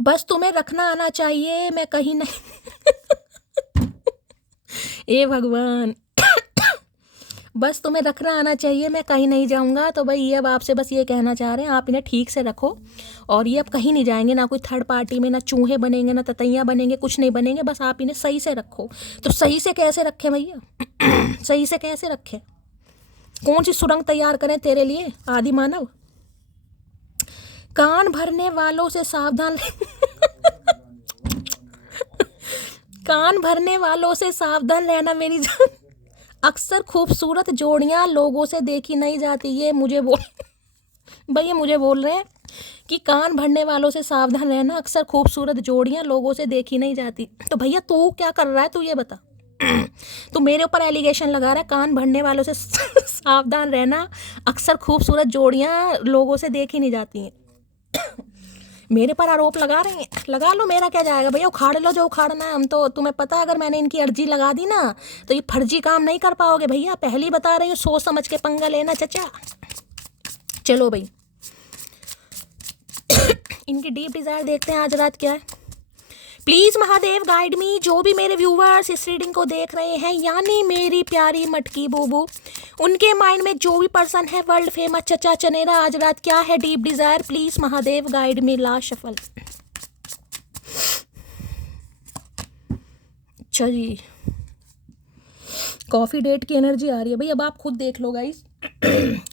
बस तुम्हें रखना आना चाहिए, मैं कहीं नहीं ए भगवान बस तुम्हें रखना आना चाहिए, मैं कहीं नहीं जाऊंगा। तो भाई ये अब आपसे बस ये कहना चाह रहे हैं, आप इन्हें ठीक से रखो, और ये अब कहीं नहीं जाएंगे, ना कोई थर्ड पार्टी में, ना चूहे बनेंगे, ना ततैया बनेंगे, कुछ नहीं बनेंगे, बस आप इन्हें सही से रखो। तो सही से कैसे रखें भैया? सही से कैसे रखें? कौन सी सुरंग तैयार करें तेरे लिए आदि मानव? कान भरने वालों से सावधान कान भरने वालों से सावधान रहना मेरी जान, अक्सर खूबसूरत जोड़ियां लोगों से देखी नहीं जाती। ये मुझे बोल भैया मुझे बोल रहे हैं कि कान भरने वालों से सावधान रहना, अक्सर खूबसूरत जोड़ियां लोगों से देखी नहीं जाती। तो भैया तू क्या कर रहा है, तू ये बता। तू मेरे ऊपर एलिगेशन लगा रहा है, कान भरने वालों से सावधान रहना, अक्सर खूबसूरत जोड़ियां लोगों से देखी नहीं जाती हैं। मेरे पर आरोप लगा रहे हैं, लगा लो, मेरा क्या जाएगा भैया, उखाड़ लो जो उखाड़ना है। हम तो, तुम्हें पता है अगर मैंने इनकी अर्जी लगा दी ना, तो ये फर्जी काम नहीं कर पाओगे भैया, पहली बता रही हूँ, सोच समझ के पंगा लेना चचा। चलो भाई इनकी डीप डिजायर देखते हैं आज रात क्या है। प्लीज महादेव गाइड मी, जो भी मेरे व्यूवर्स इस रीडिंग को देख रहे हैं, यानी मेरी प्यारी मटकी बूबू, उनके माइंड में जो भी पर्सन है वर्ल्ड फेमस चचा चनेरा, आज रात क्या है deep Dzire? Please Mahadev guide me. Last shuffle. अच्छा जी, कॉफी डेट की एनर्जी आ रही है भाई, अब आप खुद देख लो गाइस।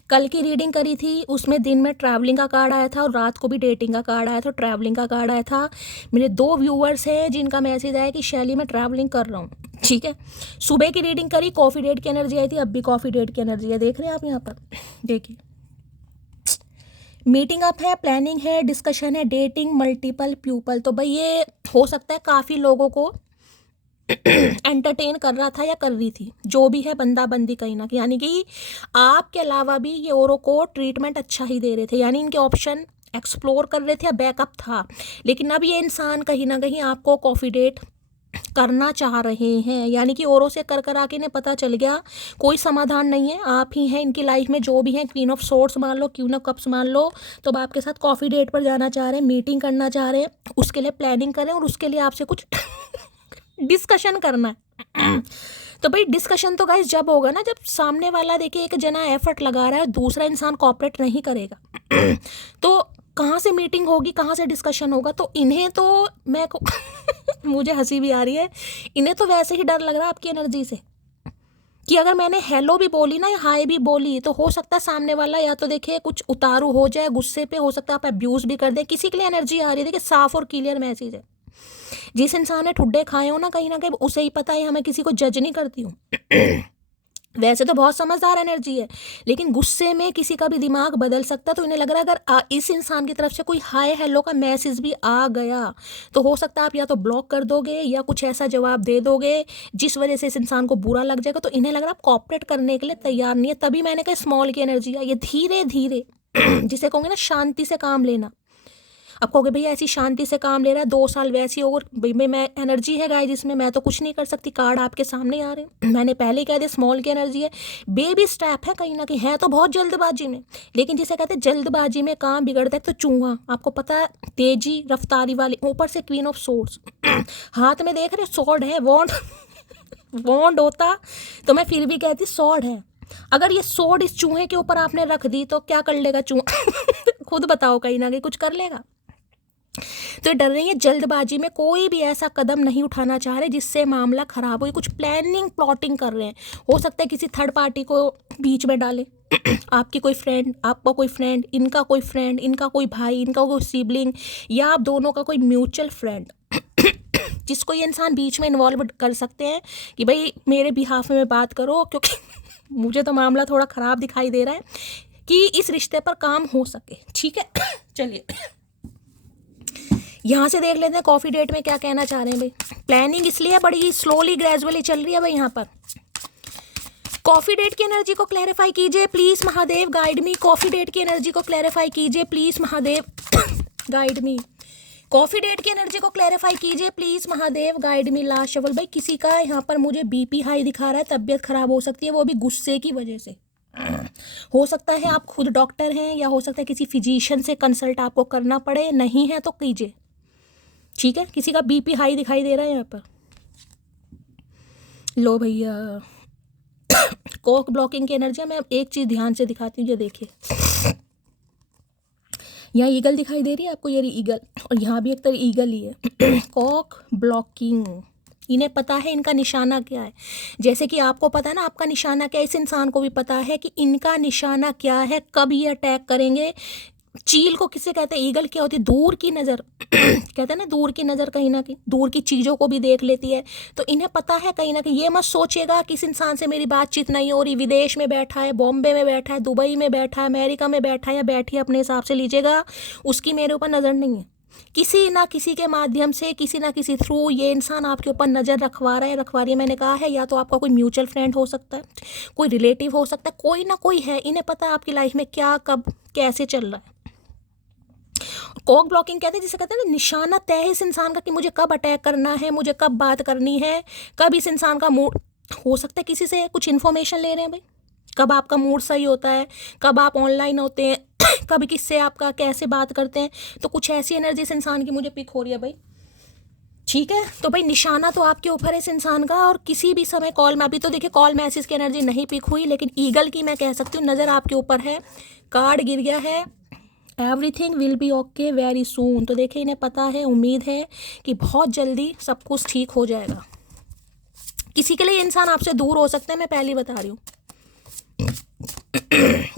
कल की रीडिंग करी थी, उसमें दिन में ट्रैवलिंग का कार्ड आया था और रात को भी डेटिंग का कार्ड आया था, ट्रैवलिंग का कार्ड आया था। मेरे 2 व्यूअर्स हैं जिनका मैसेज आया कि शैली मैं ट्रैवलिंग कर रहा हूँ, ठीक है। सुबह की रीडिंग करी, कॉफ़ी डेट की एनर्जी आई थी, अब भी कॉफ़ी डेट की एनर्जी है, देख रहे हैं आप यहाँ पर, देखिए। मीटिंग अप है, प्लानिंग है, डिस्कशन है, डेटिंग, मल्टीपल प्यूपल। तो भाई ये हो सकता है काफ़ी लोगों को एंटरटेन कर रहा था या कर रही थी, जो भी है बंदा बंदी कहीं ना कहीं, यानी कि आपके अलावा भी ये औरों को ट्रीटमेंट अच्छा ही दे रहे थे, यानी इनके ऑप्शन एक्सप्लोर कर रहे थे या बैकअप था। लेकिन अब ये इंसान कहीं ना कहीं आपको कॉफ़ी डेट करना चाह रहे हैं, यानी कि औरों से कर आके इन्हें पता चल गया कोई समाधान नहीं है, आप ही हैं इनकी लाइफ में, जो भी हैं, क्वीन ऑफ सोर्ड्स मान लो, क्वीन ऑफ कप्स मान लो। तो अब आपके साथ कॉफ़ी डेट पर जाना चाह रहे हैं, मीटिंग करना चाह रहे हैं, उसके लिए प्लानिंग करें और उसके लिए आपसे कुछ डिस्कशन करना है। तो भाई डिस्कशन तो गाइस जब होगा ना, जब सामने वाला देखिए एक जना एफर्ट लगा रहा है, दूसरा इंसान कोऑपरेट नहीं करेगा। तो कहाँ से मीटिंग होगी, कहाँ से डिस्कशन होगा? तो इन्हें तो मैं मुझे हंसी भी आ रही है, इन्हें तो वैसे ही डर लग रहा है आपकी एनर्जी से, कि अगर मैंने हेलो भी बोली ना या हाय भी बोली, तो हो सकता है सामने वाला या तो देखिए कुछ उतारू हो जाए गुस्से पे, हो सकता है आप अब्यूज़ भी कर दें। किसी के लिए एनर्जी आ रही है, देखिए साफ और क्लियर मैसेज है। जिस इंसान ने ठुड्डे खाए हो ना कहीं उसे ही पता है, हमें किसी को जज नहीं करती हूँ। वैसे तो बहुत समझदार एनर्जी है, लेकिन गुस्से में किसी का भी दिमाग बदल सकता है। तो इन्हें लग रहा है अगर इस इंसान की तरफ से कोई हाय हेलो का मैसेज भी आ गया, तो हो सकता है आप या तो ब्लॉक कर दोगे या कुछ ऐसा जवाब दे दोगे जिस वजह से इस इंसान को बुरा लग जाएगा। तो इन्हें लग रहा है आप कॉपरेट करने के लिए तैयार नहीं है, तभी मैंने कहा स्मॉल की एनर्जी है, ये धीरे धीरे जिसे कहूँगे ना शांति से काम लेना। अब कहोगे भैया ऐसी शांति से काम ले रहा है, 2 साल वैसी हो, भाई मैं एनर्जी है गाइस जिसमें मैं तो कुछ नहीं कर सकती, कार्ड आपके सामने आ रहे हैं। मैंने पहले ही कह दिया स्मॉल की एनर्जी है, बेबी स्टेप है कहीं ना कहीं, है तो बहुत जल्दबाजी में, लेकिन जिसे कहते हैं जल्दबाजी में काम बिगड़ता है। तो चूहा आपको पता है, तेजी रफ्तारी वाली, ऊपर से क्वीन ऑफ सोर्ड्स, हाथ में देख रहे सॉर्ड है, वॉन्ड वॉन्ड होता तो मैं फिर भी कहती सॉर्ड है। अगर ये सॉर्ड इस चूहे के ऊपर आपने रख दी तो क्या कर लेगा चूहा? खुद बताओ, कहीं ना कहीं कुछ कर लेगा। तो डर रही है, जल्दबाजी में कोई भी ऐसा कदम नहीं उठाना चाह रहे जिससे मामला खराब हो, कुछ प्लानिंग प्लॉटिंग कर रहे हैं। हो सकता है किसी थर्ड पार्टी को बीच में डाले, आपकी कोई फ्रेंड, आपका कोई फ्रेंड, इनका कोई फ्रेंड, इनका कोई भाई, इनका कोई सिबलिंग, या आप दोनों का कोई म्यूचुअल फ्रेंड, जिसको ये इंसान बीच में इन्वॉल्व कर सकते हैं कि भाई मेरे बिहाफ में बात करो, क्योंकि मुझे तो मामला थोड़ा ख़राब दिखाई दे रहा है। कि इस रिश्ते पर काम हो सके, ठीक है। चलिए यहाँ से देख लेते हैं कॉफी डेट में क्या कहना चाह रहे हैं भाई। प्लानिंग इसलिए बड़ी स्लोली ग्रेजुअली चल रही है भाई। यहाँ पर कॉफी डेट की एनर्जी को क्लैरिफाई कीजिए please Mahadev, guide me. Coffee date की एनर्जी को क्लैरिफाई कीजिए please Mahadev, guide me. Coffee date की एनर्जी को क्लैरिफाई कीजिए please Mahadev, guide me. Last shuffle भाई किसी का यहाँ पर मुझे बीपी हाई दिखा रहा है, तबीयत खराब हो सकती है, वो भी गुस्से की वजह से। हो सकता है आप खुद डॉक्टर हैं, या हो सकता है किसी फिजिशियन से कंसल्ट आपको करना पड़े, नहीं है तो कीजिए, ठीक है। किसी का बीपी हाई दिखाई दे रहा है यहाँ पर। लो भैया कॉक ब्लॉकिंग की एनर्जी। मैं एक चीज़ ध्यान से दिखाती हूँ, ये देखिए यहाँ ईगल दिखाई दे रही है आपको, ये ईगल, और यहाँ भी एक तरह ईगल ही है। कॉक ब्लॉकिंग, इन्हें पता है इनका निशाना क्या है। जैसे कि आपको पता है ना आपका निशाना क्या है, इस इंसान को भी पता है कि इनका निशाना क्या है, कब ये अटैक करेंगे। चील को किससे कहते हैं, ईगल क्या होती है, दूर की नज़र। कहते हैं ना दूर की नज़र, कहीं ना कहीं दूर की चीज़ों को भी देख लेती है। तो इन्हें पता है कहीं ना कहीं, ये मत सोचिएगा कि इस इंसान से मेरी बातचीत नहीं हो रही, विदेश में बैठा है, बॉम्बे में बैठा है, दुबई में बैठा है, अमेरिका में बैठा है, या बैठी है, अपने हिसाब से लीजिएगा, उसकी मेरे ऊपर नज़र नहीं है। किसी ना किसी के माध्यम से, किसी ना किसी थ्रू ये इंसान आपके ऊपर नज़र रखवा रहा है, रखवा रही है। मैंने कहा है या तो आपका कोई म्यूचुअल फ्रेंड हो सकता है, कोई रिलेटिव हो सकता है, कोई ना कोई है। इन्हें पता है आपकी लाइफ में क्या कब कैसे चल रहा है। कॉक ब्लॉकिंग कहते हैं जिसे कहते हैं ना निशाना तय है इस इंसान का, कि मुझे कब अटैक करना है, मुझे कब बात करनी है, कब इस इंसान का मूड। हो सकता है किसी से कुछ इन्फॉर्मेशन ले रहे हैं भाई, कब आपका मूड सही होता है, कब आप ऑनलाइन होते हैं, कभी किससे आपका कैसे बात करते हैं। तो कुछ ऐसी एनर्जी इस इंसान की मुझे पिक हो रही है भाई, ठीक है। तो भाई निशाना तो आपके ऊपर है इस इंसान का, और किसी भी समय कॉल में, अभी तो देखिए कॉल मैसेज की एनर्जी नहीं पिक हुई, लेकिन ईगल की मैं कह सकती हूँ नज़र आपके ऊपर है। कार्ड गिर गया है, everything will be okay very soon. तो देखिए इन्हें पता है, उम्मीद है कि बहुत जल्दी सब कुछ ठीक हो जाएगा। किसी के लिए इंसान आपसे दूर हो सकते हैं, मैं पहले बता रही हूँ।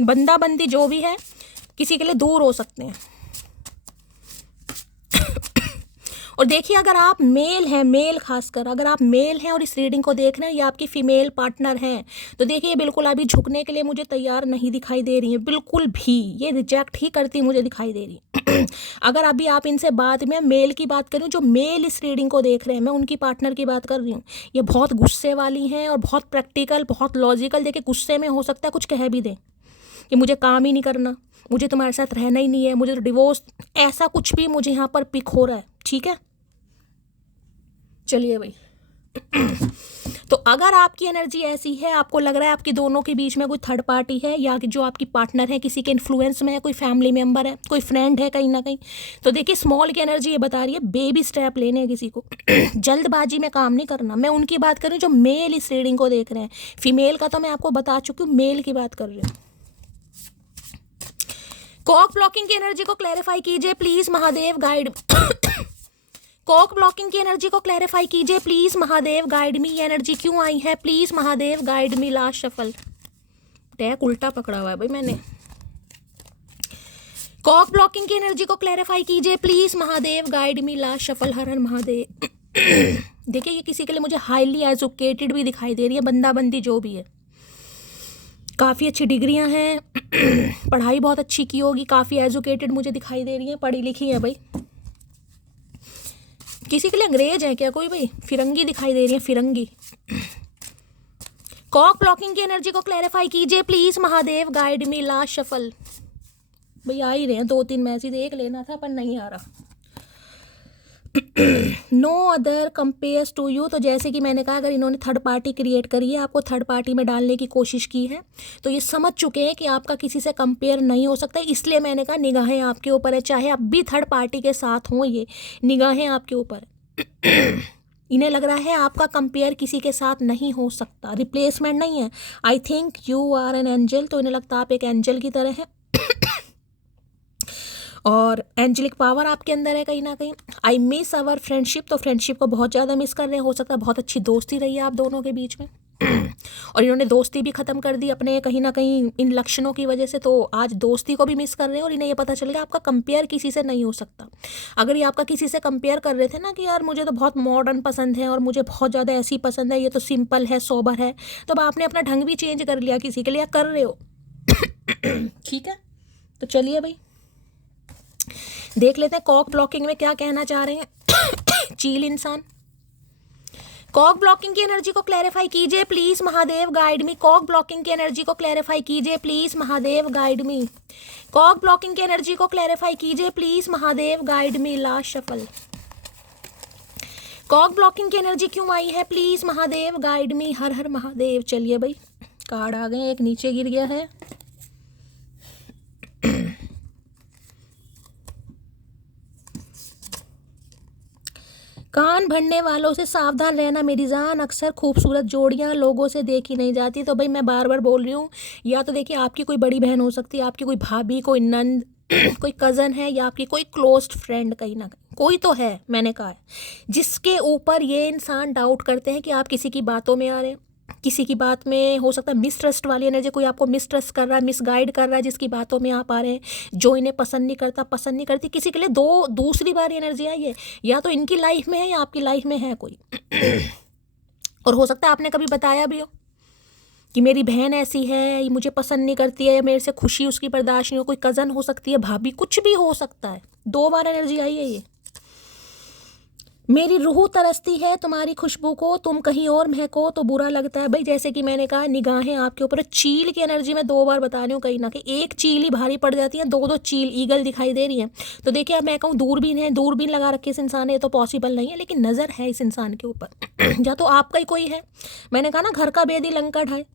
बंदा बंदी जो भी है किसी के लिए दूर हो सकते हैं। और देखिए अगर आप मेल हैं, मेल खासकर अगर आप मेल हैं और इस रीडिंग को देख रहे हैं, या आपकी फीमेल पार्टनर हैं, तो देखिए बिल्कुल अभी झुकने के लिए मुझे तैयार नहीं दिखाई दे रही है, बिल्कुल भी ये रिजेक्ट ही करती मुझे दिखाई दे रही है। अगर अभी आप इनसे बात में, मेल की बात करूँ, जो मेल इस रीडिंग को देख रहे हैं, मैं उनकी पार्टनर की बात कर रही हूँ। ये बहुत गुस्से वाली हैं और बहुत प्रैक्टिकल, बहुत लॉजिकल। देखिए गुस्से में हो सकता है कुछ कह भी दें कि मुझे काम ही नहीं करना, मुझे तुम्हारे साथ रहना ही नहीं है, मुझे तो डिवोर्स, ऐसा कुछ भी मुझे यहाँ पर पिक हो रहा है, ठीक है। चलिए भाई तो अगर आपकी एनर्जी ऐसी है, आपको लग रहा है आपकी दोनों के बीच में कोई थर्ड पार्टी है, या जो आपकी पार्टनर है किसी के इन्फ्लुएंस में है, कोई फैमिली मेंबर है, कोई फ्रेंड है कहीं ना कहीं, तो देखिए स्मॉल की एनर्जी ये बता रही है बेबी स्टेप लेने हैं किसी को। जल्दबाजी में काम नहीं करना। मैं उनकी बात कर रही हूँ जो मेल इस रीडिंग को देख रहे हैं। फीमेल का तो मैं आपको बता चुकी हूँ, मेल की बात कर रही हूँ। कॉक ब्लॉकिंग की एनर्जी को क्लैरिफाई कीजिए please Mahadev, guide. Cock blocking की एनर्जी को क्लैरिफाई कीजिए प्लीज महादेव, गाइड मी। ये एनर्जी क्यों आई है, please Mahadev, guide me. Last shuffle tag उल्टा पकड़ा हुआ है भाई मैंने। कॉक ब्लॉकिंग की एनर्जी को क्लैरिफाई कीजिए please Mahadev, guide me. Last shuffle हर हर महादेव। देखिए ये किसी के लिए मुझे हाईली एजुकेटेड भी दिखाई दे रही है, बंदा बंदी जो भी है, काफ़ी अच्छी डिग्रियां हैं, पढ़ाई बहुत अच्छी की होगी, काफ़ी एजुकेटेड मुझे दिखाई दे रही है, पढ़ी लिखी है भाई। किसी के लिए अंग्रेज है क्या कोई भाई, फिरंगी दिखाई दे रही है, फिरंगी। कॉक ब्लॉकिंग की एनर्जी को क्लैरिफाई कीजिए please Mahadev, guide me. Last shuffle भाई आ ही रहे हैं 2-3 मैसेज, एक लेना था पर नहीं आ रहा। No other compares to you. तो जैसे कि मैंने कहा, अगर इन्होंने थर्ड पार्टी क्रिएट करी है, आपको थर्ड पार्टी में डालने की कोशिश की है, तो ये समझ चुके हैं कि आपका किसी से कंपेयर नहीं हो सकता। इसलिए मैंने कहा निगाहें आपके ऊपर है, चाहे आप भी थर्ड पार्टी के साथ हों, ये निगाहें आपके ऊपर है। इन्हें लग रहा है आपका कंपेयर किसी के साथ नहीं हो सकता, रिप्लेसमेंट नहीं है। I think you are an angel. तो इन्हें लगता है आप एक एंजल की तरह है और एंजेलिक पावर आपके अंदर है कहीं ना कहीं। I miss our friendship. तो फ्रेंडशिप को बहुत ज़्यादा मिस कर रहे हैं, हो सकता है बहुत अच्छी दोस्ती रही है आप दोनों के बीच में और इन्होंने दोस्ती भी ख़त्म कर दी अपने कहीं ना कहीं इन लक्षणों की वजह से। तो आज दोस्ती को भी मिस कर रहे हैं और इन्हें ये पता चल गया आपका कंपेयर किसी से नहीं हो सकता। अगर ये आपका किसी से कंपेयर कर रहे थे ना कि यार मुझे तो बहुत मॉडर्न पसंद है और मुझे बहुत ज़्यादा ऐसी पसंद है, ये तो सिंपल है, सोबर है, तो अब आपने अपना ढंग भी चेंज कर लिया किसी के लिए, कर रहे हो। ठीक है, तो चलिए भाई देख लेते हैं कॉक ब्लॉकिंग में क्या कहना चाह रहे हैं चील इंसान। कॉक ब्लॉकिंग की एनर्जी को क्लैरिफाई कीजिए please Mahadev guide me. Cock blocking की एनर्जी को क्लैरिफाई कीजिए please Mahadev guide me. Cock blocking की एनर्जी को क्लैरिफाई कीजिए please Mahadev guide me. Last shuffle. Cock blocking की एनर्जी क्यों आई है प्लीज महादेव गाइड मी। हर हर महादेव। चलिए भाई कार्ड आ गए, एक नीचे गिर गया है। कान भरने वालों से सावधान रहना मेरी जान। अक्सर खूबसूरत जोड़ियां लोगों से देखी नहीं जाती। तो भाई मैं बार बार बोल रही हूँ, या तो देखिए आपकी कोई बड़ी बहन हो सकती है, आपकी कोई भाभी, कोई नंद, कोई कज़न है, या आपकी कोई क्लोज फ्रेंड, कहीं ना कहीं कोई तो है, मैंने कहा है, जिसके ऊपर ये इंसान डाउट करते हैं कि आप किसी की बातों में आ रहे हैं, किसी की बात में हो सकता है मिसट्रस्ट वाली एनर्जी, कोई आपको मिसट्रस्ट कर रहा है, मिसगाइड कर रहा है, जिसकी बातों में आप आ रहे हैं, जो इन्हें पसंद नहीं करता, पसंद नहीं करती। किसी के लिए दूसरी बार एनर्जी आई है, या तो इनकी लाइफ में है या आपकी लाइफ में है कोई। और हो सकता है आपने कभी बताया भी हो कि मेरी बहन ऐसी है, ये मुझे पसंद नहीं करती है, मेरे से खुशी उसकी बर्दाश्त नहीं हो। कोई कज़न हो सकती है, भाभी, कुछ भी हो सकता है। 2 बार एनर्जी आई है ये। मेरी रूह तरसती है तुम्हारी खुशबू को, तुम कहीं और महको तो बुरा लगता है। भाई जैसे कि मैंने कहा, निगाहें आपके ऊपर। चील की एनर्जी में 2 बार बता रही हूँ, कहीं ना कहीं एक चील ही भारी पड़ जाती है, 2 चील ईगल दिखाई दे रही है। तो देखिए अब मैं कहूँ दूरबीन है, दूरबीन लगा रखी इस इंसान ने, ये तो पॉसिबल नहीं है, लेकिन नज़र है इस इंसान के ऊपर। या तो आपका ही कोई है, मैंने कहा ना घर का बेदी लंका ढाए।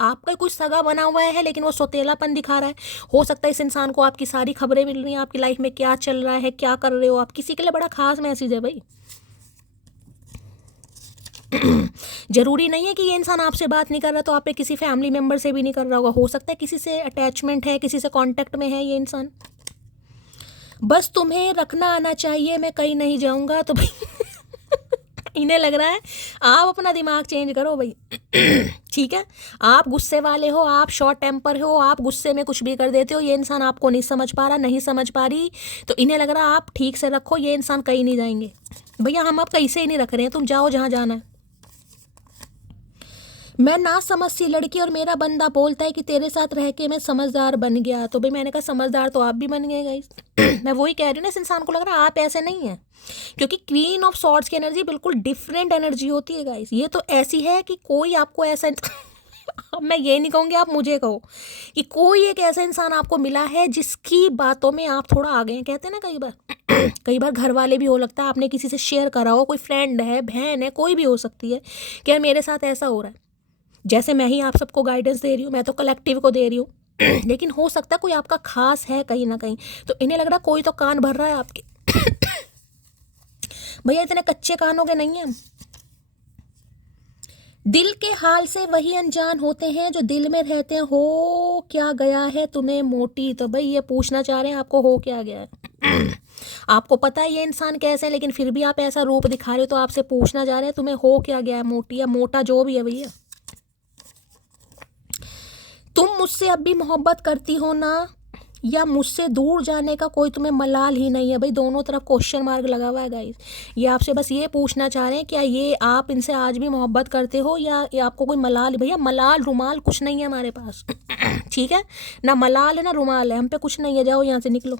आपका कुछ सगा बना हुआ है, लेकिन वो सौतेलापन दिखा रहा है। हो सकता है इस इंसान को आपकी सारी खबरें मिल रही हैं, आपकी लाइफ में क्या चल रहा है, क्या कर रहे हो आप। किसी के लिए बड़ा खास मैसेज है भाई। जरूरी नहीं है कि ये इंसान आपसे बात नहीं कर रहा तो आप पे किसी फैमिली मेंबर से भी नहीं कर रहा होगा। हो सकता है किसी से अटैचमेंट है, किसी से कांटेक्ट में है ये इंसान। बस तुम्हें रखना आना चाहिए, मैं कहीं नहीं जाऊंगा। तो भाई इन्हें लग रहा है आप अपना दिमाग चेंज करो भाई। ठीक है, आप गुस्से वाले हो, आप शॉर्ट टेम्पर हो, आप गुस्से में कुछ भी कर देते हो। ये इंसान आपको नहीं समझ पा रहा, नहीं समझ पा रही, तो इन्हें लग रहा है आप ठीक से रखो, ये इंसान कहीं नहीं जाएंगे। भैया हम आप कहीं से ही नहीं रख रहे हैं, तुम जाओ जहाँ जाना है। मैं ना समझ सी लड़की और मेरा बंदा बोलता है कि तेरे साथ रह के मैं समझदार बन गया। तो भाई मैंने कहा समझदार तो आप भी बन गए गाइस। मैं वही कह रही हूँ ना, इस इंसान को लग रहा है आप ऐसे नहीं हैं, क्योंकि क्वीन ऑफ सॉर्ड्स की एनर्जी बिल्कुल डिफरेंट एनर्जी होती है गाइस। ये तो ऐसी है कि कोई आपको ऐसा अब मैं ये नहीं कहूँगी, आप मुझे कहो कि कोई एक ऐसा इंसान आपको मिला है जिसकी बातों में आप थोड़ा आ गए हैं। कहते हैं ना कई बार कई बार घर वाले भी हो, लगता है आपने किसी से शेयर करा हो, कोई फ्रेंड है, बहन है, कोई भी हो सकती है कि यार मेरे साथ ऐसा हो रहा है। जैसे मैं ही आप सबको गाइडेंस दे रही हूँ, मैं तो कलेक्टिव को दे रही हूँ, लेकिन हो सकता है कोई आपका खास है कहीं ना कहीं। तो इन्हें लग रहा है कोई तो कान भर रहा है आपके। भैया इतने कच्चे कानों के नहीं हैं। दिल के हाल से वही अनजान होते हैं जो दिल में रहते हैं। हो क्या गया है तुम्हें मोटी? तो भाई ये पूछना चाह रहे हैं आपको हो क्या गया है। आपको पता है ये इंसान कैसे है, लेकिन फिर भी आप ऐसा रूप दिखा रहे हो, तो आपसे पूछना चाह रहे हैं तुम्हें हो क्या गया है मोटी या मोटा, जो भी है भैया। तुम मुझसे अब भी मोहब्बत करती हो ना, या मुझसे दूर जाने का कोई तुम्हें मलाल ही नहीं है? भाई दोनों तरफ क्वेश्चन मार्क लगा हुआ है गाइस। ये आपसे बस ये पूछना चाह रहे हैं क्या ये आप इनसे आज भी मोहब्बत करते हो, या ये आपको कोई मलाल? भैया मलाल रुमाल कुछ नहीं है हमारे पास। ठीक है ना, मलाल है ना रुमाल है, हम पे कुछ नहीं है। जाओ यहाँ से निकलो।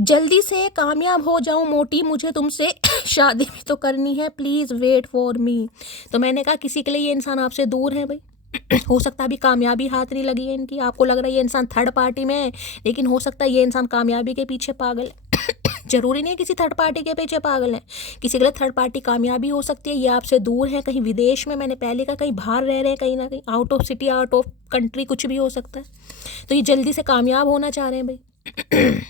जल्दी से कामयाब हो जाऊं मोटी, मुझे तुमसे शादी भी तो करनी है, प्लीज़ वेट फॉर मी। तो मैंने कहा किसी के लिए ये इंसान आपसे दूर है भाई। हो सकता है अभी कामयाबी हाथ नहीं लगी है इनकी, आपको लग रहा है ये इंसान थर्ड पार्टी में है, लेकिन हो सकता है ये इंसान कामयाबी के पीछे पागल है। जरूरी नहीं है किसी थर्ड पार्टी के पीछे पागल है, किसी के लिए थर्ड पार्टी कामयाबी हो सकती है। ये आपसे दूर है, कहीं विदेश में, मैंने पहले कहा कहीं बाहर रह रहे हैं, कहीं ना कहीं out of city, out of country, कुछ भी हो सकता है। तो ये जल्दी से कामयाब होना चाह रहे हैं भाई।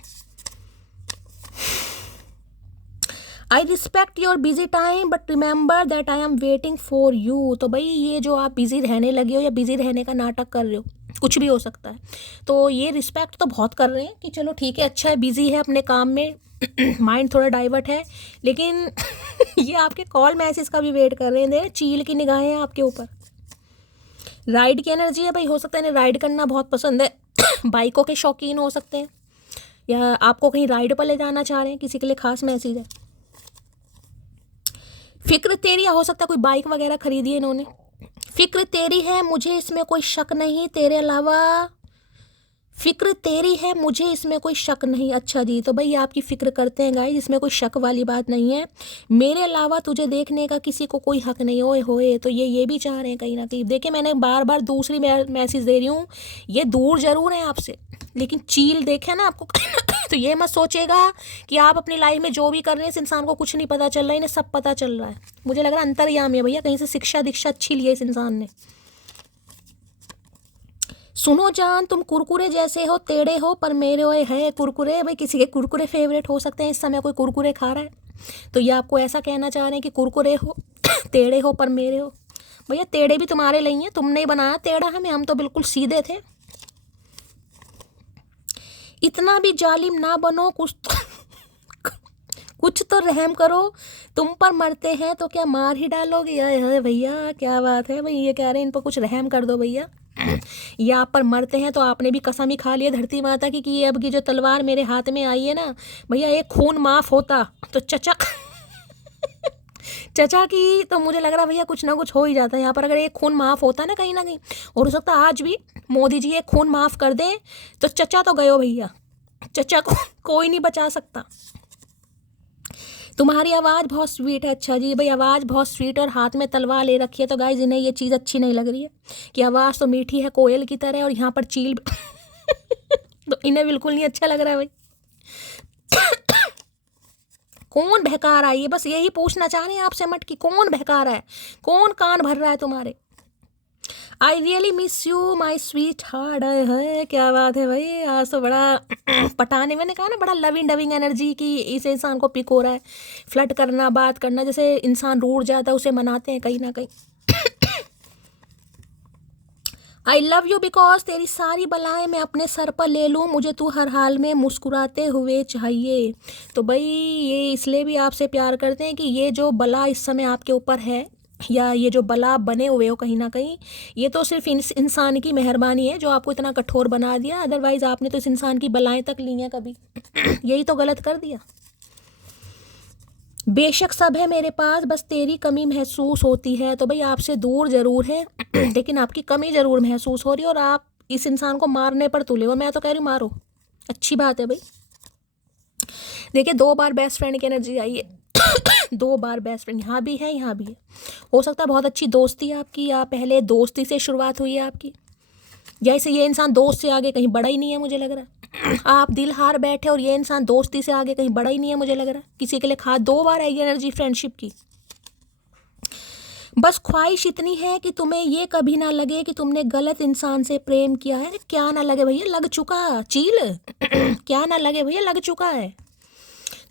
I respect your busy time but remember that I am waiting for you. तो भाई ये जो आप बिजी रहने लगे हो या बिजी रहने का नाटक कर रहे हो, कुछ भी हो सकता है, तो ये रिस्पेक्ट तो बहुत कर रहे हैं कि चलो ठीक है, अच्छा है, बिजी है अपने काम में, माइंड थोड़ा डाइवर्ट है, लेकिन ये आपके कॉल मैसेज का भी वेट कर रहे हैं। चील की निगाहें हैं आपके ऊपर। राइड की एनर्जी है भाई, हो सकता है इन्हें राइड करना बहुत पसंद है। बाइकों के शौकीन हो सकते हैं, या आपको कहीं राइड पर ले जाना चाह रहे हैं, किसी के लिए खास मैसेज है। फिक्र तेरी, हो सकता है कोई बाइक वगैरह खरीदी है इन्होंने, फिक्र तेरी है मुझे इसमें कोई शक नहीं, तेरे अलावा फिक्र तेरी है मुझे इसमें कोई शक नहीं। अच्छा जी, तो भाई आपकी फिक्र करते हैं गाइस, इसमें कोई शक वाली बात नहीं है। मेरे अलावा तुझे देखने का किसी को कोई हक नहीं। ओए होए, तो ये भी चाह रहे हैं कहीं ना कहीं। देखिए मैंने बार बार दूसरी मैसेज दे रही हूँ, ये दूर जरूर है आपसे, लेकिन चील देखे ना आपको तो ये मत सोचेगा कि आप अपनी लाइफ में जो भी कर रहे हैं इस इंसान को कुछ नहीं पता चल रहा है, इन्हें सब पता चल रहा है। मुझे लग रहा है अंतर्यामी है भैया, कहीं से शिक्षा दीक्षा अच्छी ली है इस इंसान ने। सुनो जान, तुम कुरकुरे जैसे हो, टेढ़े हो पर मेरे ओए है कुरकुरे। भाई किसी के कुरकुरे फेवरेट हो सकते हैं, इस समय कोई कुरकुरे खा रहा है, तो ये आपको ऐसा कहना चाह रहे हैं कि कुरकुरे हो टेढ़े हो पर मेरे हो। भैया टेढ़े भी तुम्हारे लिए हैं, तुमने ही बनाया टेढ़ा हमें, हम तो बिल्कुल सीधे थे। इतना भी जालिम ना बनो, कुछ तो रहम करो, तुम पर मरते हैं तो क्या मार ही डालोगे। अरे भैया क्या बात है भाई, ये कह रहे हैं इन पर कुछ रहम कर दो भैया। ये आप पर मरते हैं तो आपने भी कसम ही खा लिया धरती माता की कि ये अब की जो तलवार मेरे हाथ में आई है ना भैया, एक खून माफ होता तो चचा चचा की तो मुझे लग रहा भैया कुछ ना कुछ हो ही जाता है यहाँ पर। अगर एक खून माफ होता ना कहीं ना कहीं, और हो सकता आज भी मोदी जी एक खून माफ कर दें, तो चचा तो गयो भैया, चचा को कोई नहीं बचा सकता। तुम्हारी आवाज़ बहुत स्वीट है। अच्छा जी भाई, आवाज़ बहुत स्वीट और हाथ में तलवार ले रखी है, तो गाइज इन्हें ये चीज़ अच्छी नहीं लग रही है कि आवाज़ तो मीठी है कोयल की तरह और यहाँ पर चील तो इन्हें बिल्कुल नहीं अच्छा लग रहा है भाई। कौन बहका रहा है, ये बस यही पूछना चाह रहे हैं आपसे मटकी, कौन बहका रहा है, कौन कान भर रहा है तुम्हारे। I really miss you my sweet heart. है क्या बात है भाई, आज तो बड़ा पटाने, मैंने कहा ना बड़ा लविंग डविंग एनर्जी की इस इंसान को पिक हो रहा है। फ्लर्ट करना, बात करना, जैसे इंसान रूठ जाता है उसे मनाते हैं कहीं ना कहीं। आई लव यू बिकॉज तेरी सारी बलाएं मैं अपने सर पर ले लूँ, मुझे तू हर हाल में मुस्कुराते हुए चाहिए। तो भाई ये इसलिए भी आपसे प्यार करते हैं कि ये जो बला इस समय आपके ऊपर है, या ये जो बला बने हुए हो कहीं ना कहीं, ये तो सिर्फ इंसान की मेहरबानी है जो आपको इतना कठोर बना दिया। अदरवाइज आपने तो इस इंसान की बलाएं तक ली हैं कभी यही तो गलत कर दिया। बेशक सब है मेरे पास, बस तेरी कमी महसूस होती है। तो भाई आपसे दूर ज़रूर है लेकिन आपकी कमी ज़रूर महसूस हो रही है, और आप इस इंसान को मारने पर तुले हो। मैं तो कह रही हूँ मारो, अच्छी बात है भाई। देखिए 2 बार बेस्ट फ्रेंड की एनर्जी आई है 2 बार बेस्ट फ्रेंड, यहाँ भी है यहाँ भी है। हो सकता है बहुत अच्छी दोस्ती है आपकी, या पहले दोस्ती से शुरुआत हुई है आपकी, जैसे ये इंसान दोस्त से आगे कहीं बड़ा ही नहीं है मुझे लग रहा है। आप दिल हार बैठे और ये इंसान दोस्ती से आगे कहीं बड़ा ही नहीं है मुझे लग रहा है। किसी के लिए 2 बार आई एनर्जी फ्रेंडशिप की। बस ख्वाहिश इतनी है कि तुम्हें ये कभी ना लगे कि तुमने गलत इंसान से प्रेम किया है। क्या ना लगे भैया, लग चुका चील क्या ना लगे भैया, लग चुका है।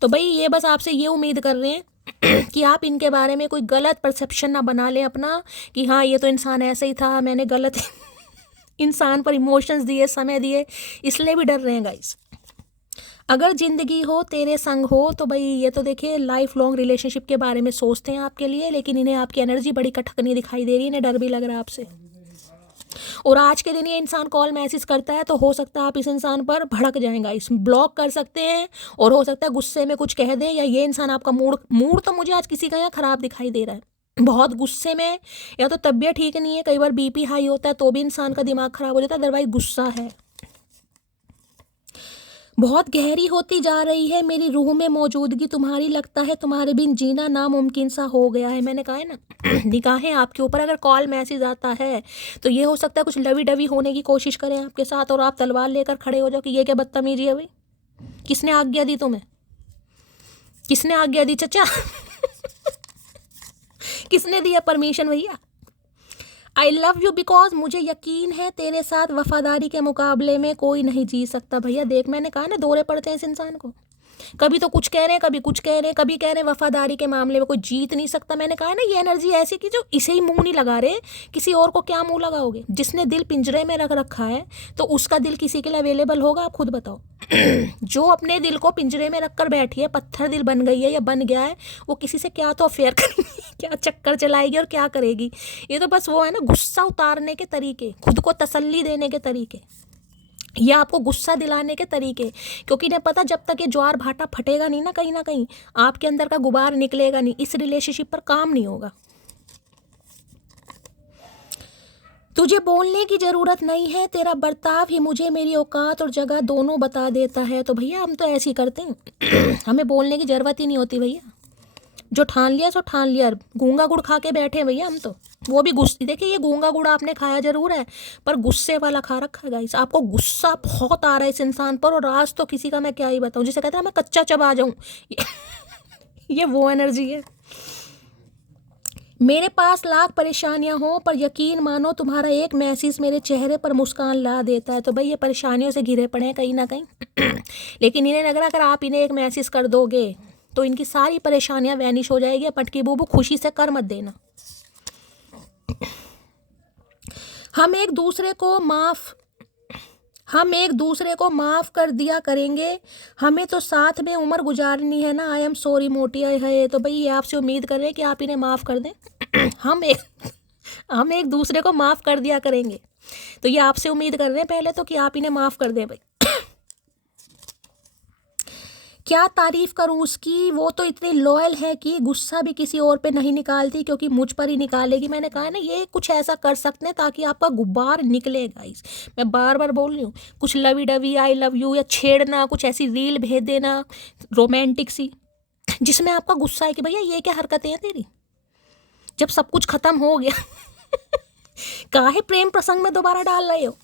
तो भाई ये बस आपसे ये उम्मीद कर रहे हैं कि आप इनके बारे में कोई गलत परसेप्शन ना बना लें अपना, कि हाँ ये तो इंसान ऐसे ही था, मैंने गलत इंसान पर इमोशंस दिए, समय दिए, इसलिए भी डर रहे हैं गाइस। अगर ज़िंदगी हो तेरे संग हो, तो भाई ये तो देखिए लाइफ लॉन्ग रिलेशनशिप के बारे में सोचते हैं आपके लिए, लेकिन इन्हें आपकी एनर्जी बड़ी कटकनी दिखाई दे रही है, इन्हें डर भी लग रहा है आपसे। और आज के दिन ये इंसान कॉल मैसेज करता है तो हो सकता है आप इस इंसान पर भड़क जाएंगा, इस ब्लॉक कर सकते हैं, और हो सकता है गुस्से में कुछ कह दे, या ये इंसान आपका मूड तो मुझे आज किसी का यहाँ ख़राब दिखाई दे रहा है, बहुत गुस्से में, या तो तबीयत ठीक नहीं है, कई बार बीपी हाई होता है तो भी इंसान का दिमाग ख़राब हो जाता है, अदरवाइज गुस्सा है। बहुत गहरी होती जा रही है मेरी रूह में मौजूदगी तुम्हारी, लगता है तुम्हारे बिन जीना नामुमकिन सा हो गया है। मैंने कहा है ना निगाहें आपके ऊपर, अगर कॉल मैसेज आता है तो ये हो सकता है कुछ लवी डवी होने की कोशिश करें आपके साथ, और आप तलवार लेकर खड़े हो जाओ कि ये क्या बदतमीजी है भाई, किसने आज्ञा दी तुम्हें, किसने आज्ञा दी चचा किसने दिया परमिशन भैया। आई लव यू बिकॉज मुझे यकीन है तेरे साथ वफादारी के मुकाबले में कोई नहीं जी सकता। भैया देख मैंने कहा ना दौरे पड़ते हैं इस इंसान को, कभी तो कुछ कह रहे हैं, कभी कुछ कह रहे हैं, कभी कह रहे हैं वफादारी के मामले में कोई जीत नहीं सकता। मैंने कहा ना ये एनर्जी ऐसी कि जो इसे ही मुंह नहीं लगा रहे, किसी और को क्या मुंह लगाओगे। जिसने दिल पिंजरे में रख रखा है तो उसका दिल किसी के लिए अवेलेबल होगा, आप खुद बताओ जो अपने दिल को पिंजरे में रख कर बैठी है, पत्थर दिल बन गई है या बन गया है, वो किसी से क्या तो अफेयर करेगी क्या चक्कर चलाएगी और क्या करेगी। ये तो बस वो है ना गुस्सा उतारने के तरीके, खुद को तसल्ली देने के तरीके, या आपको गुस्सा दिलाने के तरीके, क्योंकि इन्हें पता जब तक ये ज्वार भाटा फटेगा नहीं ना कहीं आपके अंदर का गुबार निकलेगा नहीं, इस रिलेशनशिप पर काम नहीं होगा। तुझे बोलने की ज़रूरत नहीं है, तेरा बर्ताव ही मुझे मेरी औकात और जगह दोनों बता देता है। तो भैया हम तो ऐसे ही करते हैं हमें बोलने की ज़रूरत ही नहीं होती भैया, जो ठान लिया सो ठान लिया। गूंगा गुड़ खा के बैठे हैं भैया हम तो, वो भी गुस्से। देखिए ये गूंगा गुड़ आपने खाया जरूर है, पर गुस्से वाला खा रखा है गाइस। आपको गुस्सा बहुत आ रहा है इस इंसान पर, और आज तो किसी का मैं क्या ही बताऊं, जिसे कहते हैं मैं कच्चा चबा जाऊं ये वो एनर्जी है। मेरे पास लाख परेशानियां हो, पर यकीन मानो तुम्हारा एक मैसेज मेरे चेहरे पर मुस्कान ला देता है। तो भाई ये परेशानियों से घिरे पड़े हैं कहीं ना कहीं लेकिन इन्हें लग रहा अगर आप इन्हें एक मैसेज कर दोगे तो इनकी सारी परेशानियां वैनिश हो जाएगी। पटकी बूबू खुशी से कर मत देना। हम एक दूसरे को माफ़ कर दिया करेंगे, हमें तो साथ में उम्र गुजारनी है ना। आई एम सॉरी मोटी है। तो भाई ये आपसे उम्मीद कर रहे हैं कि आप इन्हें माफ़ कर दें हम एक दूसरे को माफ़ कर दिया करेंगे, तो ये आपसे उम्मीद कर रहे हैं पहले तो कि आप इन्हें माफ़ कर दें। भाई क्या तारीफ़ करूं उसकी, वो तो इतनी लॉयल है कि गुस्सा भी किसी और पे नहीं निकालती, क्योंकि मुझ पर ही निकालेगी। मैंने कहा ना ये कुछ ऐसा कर सकते हैं ताकि आपका गुब्बार निकले गाइस। मैं बार बार बोल रही हूँ, कुछ lovey dovey I love you या छेड़ना, कुछ ऐसी रील भेज देना रोमांटिक सी, जिसमें आपका गुस्सा है कि भैया ये क्या हरकतें हैं तेरी, जब सब कुछ खत्म हो गया काहे प्रेम प्रसंग में दोबारा डाल रहे हो।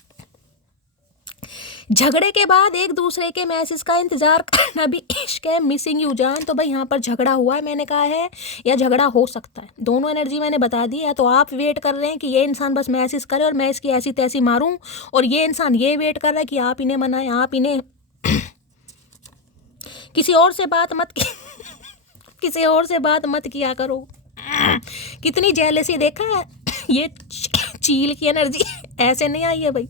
झगड़े के बाद एक दूसरे के मैसेज का इंतजार करना भी इश्क है। मिसिंग यू जान। तो भाई यहाँ पर झगड़ा हुआ है मैंने कहा है, या झगड़ा हो सकता है, दोनों एनर्जी मैंने बता दी है। तो आप वेट कर रहे हैं कि ये इंसान बस मैसेज करे और मैं इसकी ऐसी तैसी मारूं, और ये इंसान ये वेट कर रहा है कि आप इन्हें मनाएं, आप इन्हें किसी और से बात मत किसी और से बात मत किया करो। कितनी जेलसी देखा है ये चील की एनर्जी ऐसे नहीं आई है भाई।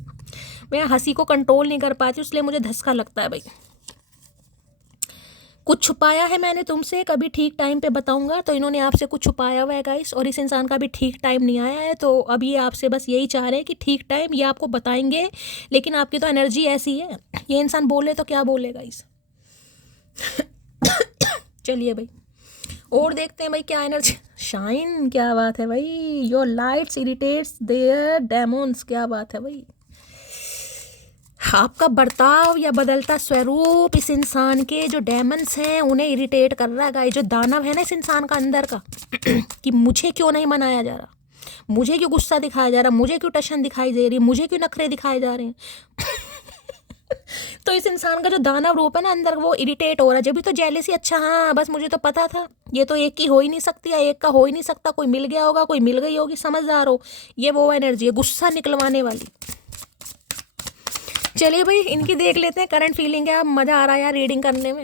मैं हंसी को कंट्रोल नहीं कर पाती, इसलिए मुझे धक्का लगता है भाई। कुछ छुपाया है मैंने तुमसे, कभी ठीक टाइम पे बताऊंगा। तो इन्होंने आपसे कुछ छुपाया हुआ है गाइस, और इस इंसान का भी ठीक टाइम नहीं आया है। तो अब ये आपसे बस यही चाह रहे हैं कि ठीक टाइम ये आपको बताएंगे, लेकिन आपकी तो एनर्जी ऐसी है, ये इंसान बोले तो क्या बोले गाइस चलिए भाई और देखते हैं भाई क्या एनर्जी। शाइन, क्या बात है भाई। Your lights irritates their demons, क्या बात है भाई। आपका बर्ताव या बदलता स्वरूप इस इंसान के जो डेमन्स हैं उन्हें इरिटेट कर रहा है गाइस। जो दानव है ना इस इंसान का अंदर का कि मुझे क्यों नहीं मनाया जा रहा, मुझे क्यों गुस्सा दिखाया जा रहा, मुझे क्यों टशन दिखाई दे रही, मुझे क्यों नखरे दिखाए जा रहे हैं तो इस इंसान का जो दानव रूप है ना अंदर, वो इरिटेट हो रहा है। जब भी तो जेलेसी, अच्छा हाँ बस मुझे तो पता था ये तो एक की हो ही नहीं सकती, या एक का हो ही नहीं सकता, कोई मिल गया होगा, कोई मिल गई होगी, समझदार हो। ये वो एनर्जी है गुस्सा निकलवाने वाली। चलिए भाई इनकी देख लेते हैं करंट फीलिंग है। मज़ा आ रहा है यार रीडिंग करने में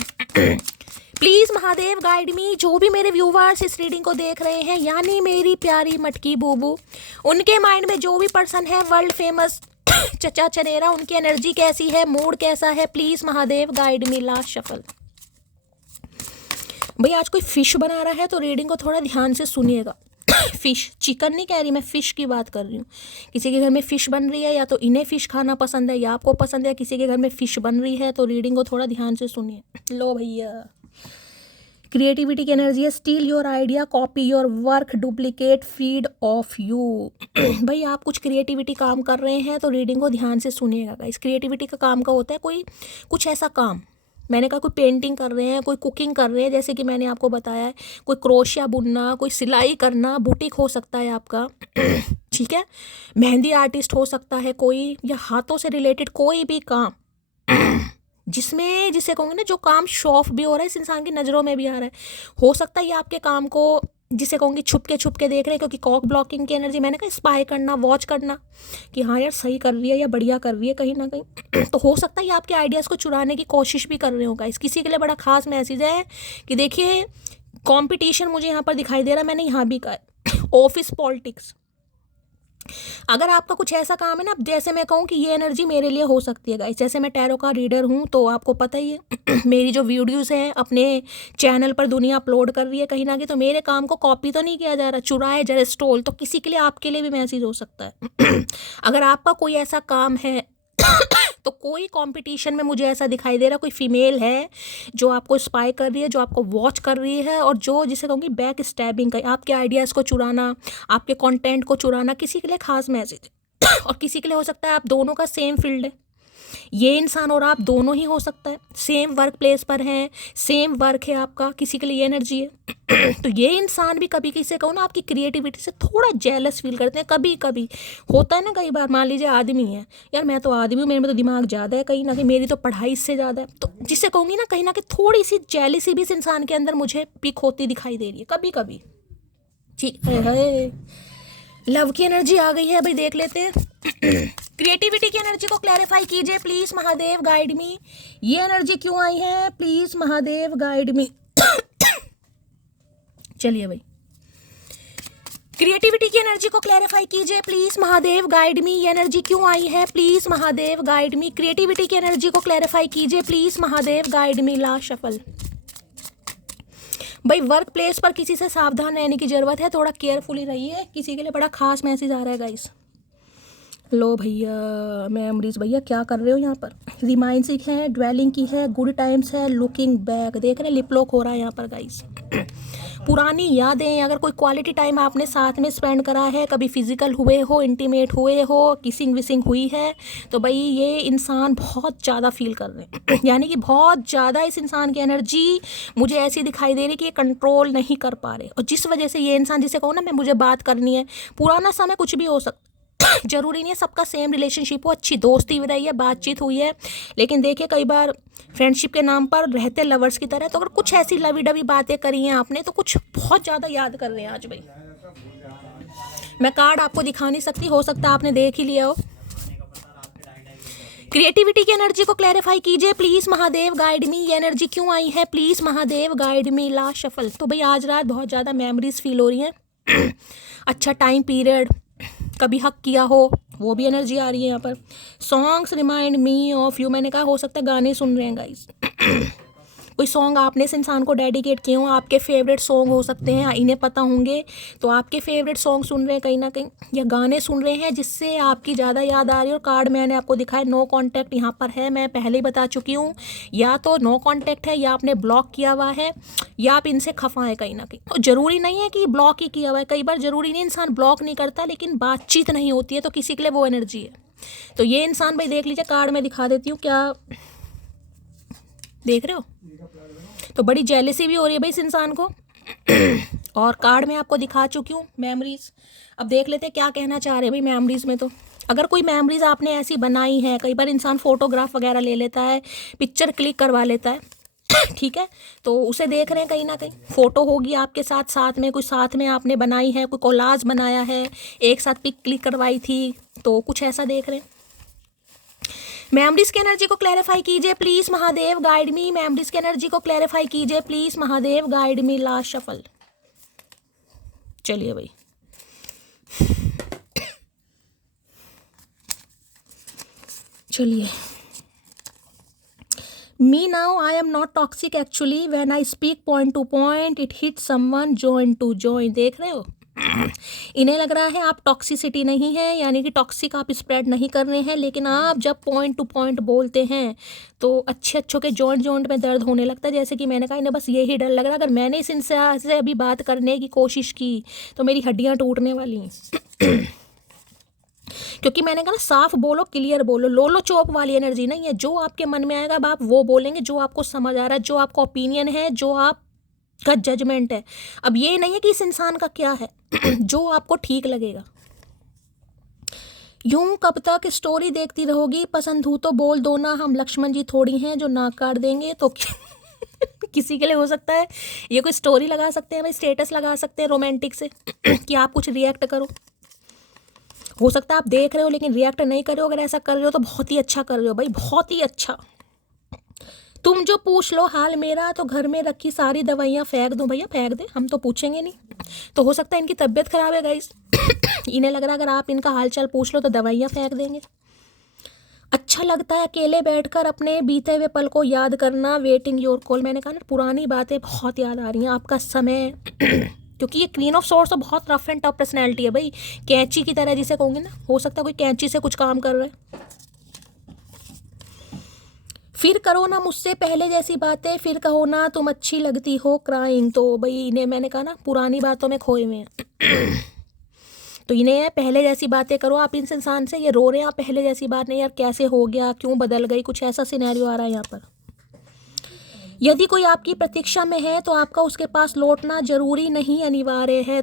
प्लीज़ महादेव गाइड मी। जो भी मेरे व्यूवर्स इस रीडिंग को देख रहे हैं, यानी मेरी प्यारी मटकी बूबू, उनके माइंड में जो भी पर्सन है वर्ल्ड फेमस चचा चनेरा, उनकी एनर्जी कैसी है, मूड कैसा है, please Mahadev guide me. Last shuffle. भाई आज कोई फिश बना रहा है तो रीडिंग को थोड़ा ध्यान से सुनिएगा। फ़िश, चिकन नहीं कह रही मैं, फ़िश की बात कर रही हूँ। किसी के घर में फ़िश बन रही है, या तो इन्हें फ़िश खाना पसंद है या आपको पसंद है, किसी के घर में फ़िश बन रही है, तो रीडिंग को थोड़ा ध्यान से सुनिए। लो भैया, क्रिएटिविटी की एनर्जी है। Steel your idea, copy your work, duplicate, feed of you. भाई आप कुछ क्रिएटिविटी काम कर रहे हैं तो रीडिंग को ध्यान से सुनिएगा। इस क्रिएटिविटी का काम का होता है कोई कुछ ऐसा काम, मैंने कहा कोई पेंटिंग कर रहे हैं, कोई कुकिंग कर रहे हैं, जैसे कि मैंने आपको बताया है, कोई क्रोशिया बुनना, कोई सिलाई करना, बुटीक हो सकता है आपका ठीक है, मेहंदी आर्टिस्ट हो सकता है कोई, या हाथों से रिलेटेड कोई भी काम जिसमें जिसे कहूँगी ना जो काम शॉफ भी हो रहा है, इस इंसान की नज़रों में भी आ रहा है। हो सकता है ये आपके काम को जिसे कहूँगी छुप के देख रहे हैं, क्योंकि कॉक ब्लॉकिंग की एनर्जी, मैंने कहा स्पाई करना, वॉच करना कि हाँ यार सही कर रही है या बढ़िया कर रही है कहीं ना कहीं तो हो सकता है ये आपके आइडियाज़ को चुराने की कोशिश भी कर रहे होगा। इस किसी के लिए बड़ा खास मैसेज है कि देखिए कंपटीशन मुझे यहाँ पर दिखाई दे रहा है, मैंने यहाँ भी कहा ऑफिस पॉलिटिक्स। अगर आपका कुछ ऐसा काम है ना, जैसे मैं कहूँ कि ये एनर्जी मेरे लिए हो सकती है गाइस, जैसे मैं टैरो का रीडर हूँ तो आपको पता ही है मेरी जो वीडियोस हैं अपने चैनल पर दुनिया अपलोड कर रही है कहीं ना कहीं, तो मेरे काम को कॉपी तो नहीं किया जा रहा, चुराए जा रहा स्टोल। तो किसी के लिए आपके लिए भी मैसेज हो सकता है अगर आपका कोई ऐसा काम है तो कोई कंपटीशन में मुझे ऐसा दिखाई दे रहा कोई फीमेल है जो आपको स्पाई कर रही है, जो आपको वॉच कर रही है, और जो जिसे कहूँगी बैक स्टैबिंग का, आपके आइडियाज़ को चुराना, आपके कंटेंट को चुराना, किसी के लिए खास मैसेज और किसी के लिए हो सकता है आप दोनों का सेम फील्ड है, ये इंसान और आप दोनों ही हो सकता है, सेम वर्क प्लेस पर हैं, सेम वर्क है आपका, किसी के लिए ये एनर्जी है। तो ये इंसान भी कभी किसी कहो ना आपकी क्रिएटिविटी से थोड़ा जेलस फील करते हैं, कभी कभी होता है ना। कई बार मान लीजिए आदमी है, यार मैं तो आदमी हूँ, मेरे में तो दिमाग ज़्यादा है, कहीं ना कहीं मेरी तो पढ़ाई इससे ज़्यादा है, तो जिससे कहूँगी ना कहीं थोड़ी सी जेलिसी भी इस इंसान के अंदर मुझे पिक होती दिखाई दे रही है कभी कभी। ठीक है, लव की एनर्जी आ गई है भाई, देख लेते हैं। क्रिएटिविटी की एनर्जी को क्लैरिफाई कीजिए प्लीज महादेव, गाइड मी। ये एनर्जी क्यों आई है प्लीज महादेव, गाइड मी। चलिए भाई, क्रिएटिविटी की एनर्जी को क्लैरिफाई कीजिए प्लीज महादेव, गाइड मी। ये एनर्जी क्यों आई है please Mahadev, guide me. Creativity की एनर्जी को क्लैरिफाई कीजिए please Mahadev, guide me. Last shuffle. भाई वर्क प्लेस पर किसी से सावधान रहने की जरूरत है, थोड़ा केयरफुली रहिए। किसी के लिए बड़ा खास मैसेज आ रहा है गाइस। लो भैया मेमोरीज, भैया क्या कर रहे हो यहाँ पर? रिमाइंसिंग है, ड्वेलिंग की है, गुड टाइम्स है, लुकिंग बैक, देख रहे हैं लिप लॉक हो रहा है यहाँ पर गाइस। पुरानी यादें, अगर कोई क्वालिटी टाइम आपने साथ में स्पेंड करा है, कभी फिजिकल हुए हो, इंटीमेट हुए हो, किसिंग विसिंग हुई है, तो भाई ये इंसान बहुत ज़्यादा फील कर रहे हैं। यानी कि बहुत ज़्यादा इस इंसान की एनर्जी मुझे ऐसी दिखाई दे रही कि ये कंट्रोल नहीं कर पा रहे, और जिस वजह से ये इंसान, जिसे कहो ना मैं मुझे बात करनी है, पुराना समय कुछ भी हो सकता, जरूरी नहीं है सबका सेम रिलेशनशिप हो, अच्छी दोस्ती भी रही है, बातचीत हुई है, लेकिन देखिए कई बार फ्रेंडशिप के नाम पर रहते लवर्स की तरह, तो अगर कुछ ऐसी लवी डवी बातें करी हैं आपने तो कुछ बहुत ज़्यादा याद कर रहे हैं आज भाई। मैं कार्ड आपको दिखा नहीं सकती, हो सकता है आपने देख ही लिया हो। क्रिएटिविटी की एनर्जी को क्लैरिफाई कीजिए प्लीज महादेव, गाइड मी। ये एनर्जी क्यों आई है please Mahadev, guide me. Last shuffle. तो भाई आज रात बहुत ज़्यादा मेमोरीज फील हो रही हैं। अच्छा टाइम पीरियड, कभी हक किया हो, वो भी एनर्जी आ रही है यहाँ पर। Songs remind me of you, मैंने कहा हो सकता है गाने सुन रहे हैं गाइस। कोई सॉन्ग आपने इस इंसान को डेडिकेट किए हो, आपके फेवरेट सॉन्ग हो सकते हैं, इन्हें पता होंगे, तो आपके फेवरेट सॉन्ग सुन रहे हैं कहीं ना कहीं, या गाने सुन रहे हैं जिससे आपकी ज़्यादा याद आ रही है। और कार्ड मैंने आपको दिखाया, नो कॉन्टैक्ट यहाँ पर है, मैं पहले ही बता चुकी हूँ, या तो नो कॉन्टैक्ट है, या आपने ब्लॉक किया हुआ है, या आप इनसे खफा है कहीं ना कहीं। तो ज़रूरी नहीं है कि ब्लॉक ही किया हुआ है, कई बार ज़रूरी नहीं इंसान ब्लॉक नहीं करता, लेकिन बातचीत नहीं होती है, तो किसी के लिए वो एनर्जी है। तो ये इंसान भाई देख लीजिए, कार्ड में दिखा देती हूँ, क्या देख रहे हो? तो बड़ी जेलसी भी हो रही है भाई इस इंसान को। और कार्ड में आपको दिखा चुकी हूँ मेमोरीज। अब देख लेते हैं क्या कहना चाह रहे हैं भाई मेमोरीज में। तो अगर कोई मेमोरीज आपने ऐसी बनाई है, कई बार इंसान फोटोग्राफ वगैरह ले लेता है, पिक्चर क्लिक करवा लेता है, ठीक है, तो उसे देख रहे हैं कहीं ना कहीं, फोटो होगी आपके साथ, साथ में कोई साथ में आपने बनाई है, कोई कोलाज बनाया है, एक साथ पिक क्लिक करवाई थी, तो कुछ ऐसा देख रहे हैं। मेमोरीज की एनर्जी को क्लैरिफाई कीजिए please Mahadev, guide me. Memories की एनर्जी को क्लैरिफाई कीजिए please Mahadev, guide me. Last shuffle. चलिए भाई, चलिए। Me now I am not toxic actually, when I speak point to point it hit someone join to join. देख रहे हो, इन्हें लग रहा है आप टॉक्सिसिटी नहीं है, यानी कि टॉक्सिक आप स्प्रेड नहीं कर रहे हैं, लेकिन आप जब पॉइंट टू पॉइंट बोलते हैं तो अच्छों के जॉइंट जॉइंट में दर्द होने लगता है। जैसे कि मैंने कहा, इन्हें बस यही डर लग रहा है, अगर मैंने इस इंसान से अभी बात करने की कोशिश की तो मेरी हड्डियाँ टूटने वाली हैं। क्योंकि मैंने कहा ना, साफ बोलो, क्लियर बोलो, लोलो चोप वाली एनर्जी नहीं है। जो आपके मन में आएगा अब आप वो बोलेंगे, जो आपको समझ आ रहा है, जो आपका ओपिनियन है, जो आप का जजमेंट है। अब ये नहीं है कि इस इंसान का क्या है, जो आपको ठीक लगेगा। यूं कब तक स्टोरी देखती रहोगी, पसंद हो तो बोल दो ना, हम लक्ष्मण जी थोड़ी हैं जो नाक काट देंगे। तो किसी के लिए हो सकता है ये कोई स्टोरी लगा सकते हैं भाई, स्टेटस लगा सकते हैं रोमांटिक से, कि आप कुछ रिएक्ट करो। हो सकता है आप देख रहे हो लेकिन रिएक्ट नहीं कर रहे हो, अगर ऐसा कर रहे हो तो बहुत ही अच्छा कर रहे हो भाई, बहुत ही अच्छा। तुम जो पूछ लो हाल मेरा, तो घर में रखी सारी दवाइयाँ फेंक दो। भैया फेंक दे, हम तो पूछेंगे नहीं। तो हो सकता है इनकी तबीयत खराब है गाइस। इन्हें लग रहा है अगर आप इनका हालचाल पूछ लो तो दवाइयाँ फेंक देंगे। अच्छा लगता है अकेले बैठकर अपने बीते हुए पल को याद करना, वेटिंग योर कॉल। मैंने कहा ना, पुरानी बातें बहुत याद आ रही हैं, आपका समय। क्योंकि ये क्वीन ऑफ सोर्स तो बहुत रफ एंड टफ पर्सनैलिटी है भाई, कैंची की तरह जिसे कहूँगी ना, हो सकता है कोई कैंची से कुछ काम कर रहा है। फिर करो ना मुझसे पहले जैसी बातें, फिर कहो ना तुम अच्छी लगती हो, क्राइंग। तो भाई इन्हें मैंने कहा ना, पुरानी बातों में खोए हुए हैं। तो इन्हें है पहले जैसी बातें करो आप इस इंसान से, ये रो रहे हैं आप पहले जैसी बात नहीं, यार कैसे हो गया, क्यों बदल गई, कुछ ऐसा सिनेरियो आ रहा है यहाँ पर। यदि कोई आपकी प्रतीक्षा में है तो आपका उसके पास लौटना जरूरी नहीं अनिवार्य है।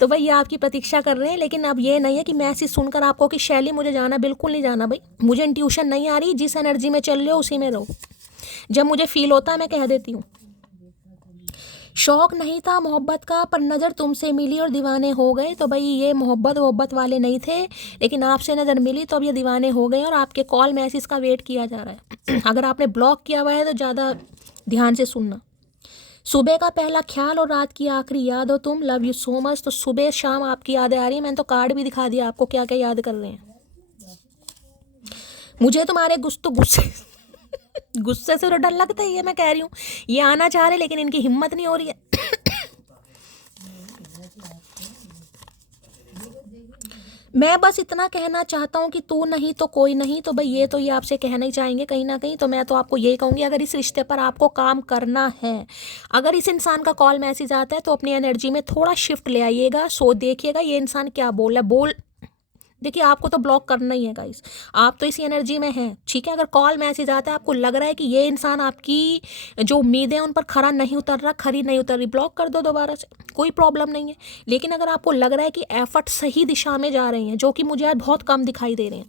तो भाई ये आपकी प्रतीक्षा कर रहे हैं, लेकिन अब ये नहीं है कि मैसेज सुनकर आपको कि शैली मुझे जाना, बिल्कुल नहीं जाना भाई, मुझे इंट्यूशन नहीं आ रही, जिस एनर्जी में चल रहे हो उसी में रहो। जब मुझे फील होता है मैं कह देती हूँ। शौक नहीं था मोहब्बत का पर नज़र तुमसे मिली और दीवाने हो गए। तो भाई ये मोहब्बत वाले नहीं थे, लेकिन आपसे नज़र मिली तो अब ये दीवाने हो गए और आपके कॉल मैसेज का वेट किया जा रहा है। अगर आपने ब्लॉक किया हुआ है तो ज़्यादा ध्यान से सुनना। सुबह का पहला ख्याल और रात की आखिरी याद हो तुम, लव यू सो मच। तो सुबह शाम आपकी यादें आ रही हैं, मैंने तो कार्ड भी दिखा दिया आपको क्या क्या याद कर रहे हैं। मुझे तुम्हारे गुस्से से तो डर लगता ही है, मैं कह रही हूँ ये आना चाह रहे लेकिन इनकी हिम्मत नहीं हो रही है। मैं बस इतना कहना चाहता हूँ कि तू नहीं तो कोई नहीं। तो भाई ये तो ये आपसे कहना ही चाहेंगे कहीं ना कहीं। तो मैं तो आपको यही कहूँगी, अगर इस रिश्ते पर आपको काम करना है, अगर इस इंसान का कॉल मैसेज आता है तो अपनी एनर्जी में थोड़ा शिफ्ट ले आइएगा। सो देखिएगा ये इंसान क्या बोल रहा है। देखिए आपको तो ब्लॉक करना ही है गाइस, आप तो इसी एनर्जी में हैं, ठीक है। अगर कॉल मैसेज आता है आपको लग रहा है कि ये इंसान आपकी जो उम्मीदें हैं उन पर खरी नहीं उतर रही, ब्लॉक कर दो दोबारा से, कोई प्रॉब्लम नहीं है। लेकिन अगर आपको लग रहा है कि एफर्ट सही दिशा में जा रहे हैं, जो कि मुझे आज बहुत कम दिखाई दे रहे हैं,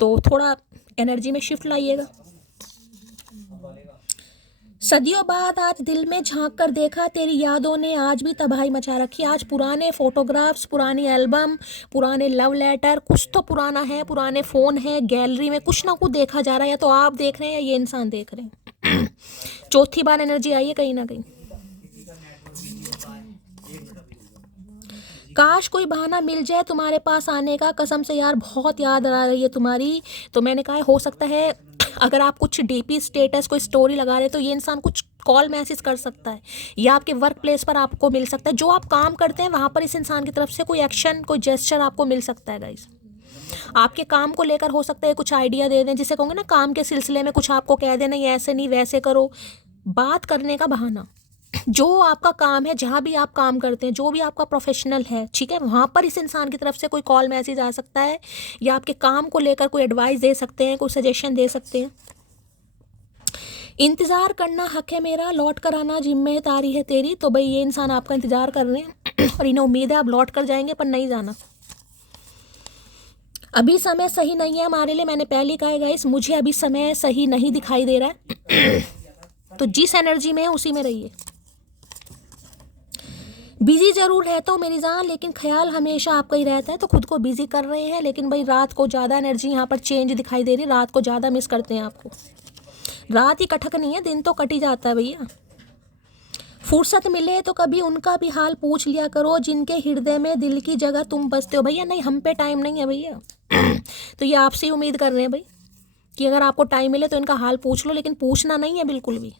तो थोड़ा एनर्जी में शिफ्ट लाइएगा। सदियों बाद आज दिल में झांक कर देखा, तेरी यादों ने आज भी तबाही मचा रखी। आज पुराने फोटोग्राफ्स, पुरानी एल्बम, पुराने लव लेटर, कुछ तो पुराना है, पुराने फ़ोन है, गैलरी में कुछ ना कुछ देखा जा रहा है, या तो आप देख रहे हैं या ये इंसान देख रहे हैं। चौथी बार एनर्जी आई है कहीं ना कहीं। काश कोई बहाना मिल जाए तुम्हारे पास आने का, कसम से यार बहुत याद आ रही है तुम्हारी। तो मैंने कहा हो सकता है अगर आप कुछ डीपी स्टेटस कोई स्टोरी लगा रहे तो ये इंसान कुछ कॉल मैसेज कर सकता है, या आपके वर्क प्लेस पर आपको मिल सकता है, जो आप काम करते हैं वहाँ पर इस इंसान की तरफ से कोई एक्शन, कोई जेस्चर आपको मिल सकता है गाइस। आपके काम को लेकर हो सकता है कुछ आइडिया दे दें, जिसे कहूँगे ना काम के सिलसिले में कुछ आपको कह दें, नहीं ऐसे नहीं वैसे करो, बात करने का बहाना। जो आपका काम है, जहाँ भी आप काम करते हैं, जो भी आपका प्रोफेशनल है, ठीक है, वहाँ पर इस इंसान की तरफ से कोई कॉल मैसेज आ सकता है, या आपके काम को लेकर कोई एडवाइस दे सकते हैं, कोई सजेशन दे सकते हैं। इंतज़ार करना हक है मेरा, लौट कर आना जिम्मेदारी है तेरी। तो भाई ये इंसान आपका इंतज़ार कर रहे हैं और इन्हें उम्मीद है आप लौट कर जाएंगे, पर नहीं जाना। अभी समय सही नहीं है हमारे लिए, मैंने पहले कहा है गाइस, मुझे अभी समय सही नहीं दिखाई दे रहा है। तो जिस एनर्जी में है उसी में रहिए। बिजी जरूर रहता हूँ मेरी जान, लेकिन ख्याल हमेशा आपका ही रहता है। तो खुद को बिजी कर रहे हैं, लेकिन भाई रात को ज़्यादा एनर्जी यहाँ पर चेंज दिखाई दे रही है, रात को ज़्यादा मिस करते हैं आपको। रात ही कटक नहीं है, दिन तो कट ही जाता है भैया। फुर्सत मिले तो कभी उनका भी हाल पूछ लिया करो, जिनके हृदय में दिल की जगह तुम बसते हो। भैया नहीं, हम पे टाइम नहीं है भैया। तो ये आपसे ही उम्मीद कर रहे हैं भाई कि अगर आपको टाइम मिले तो इनका हाल पूछ लो, लेकिन पूछना नहीं है बिल्कुल भी।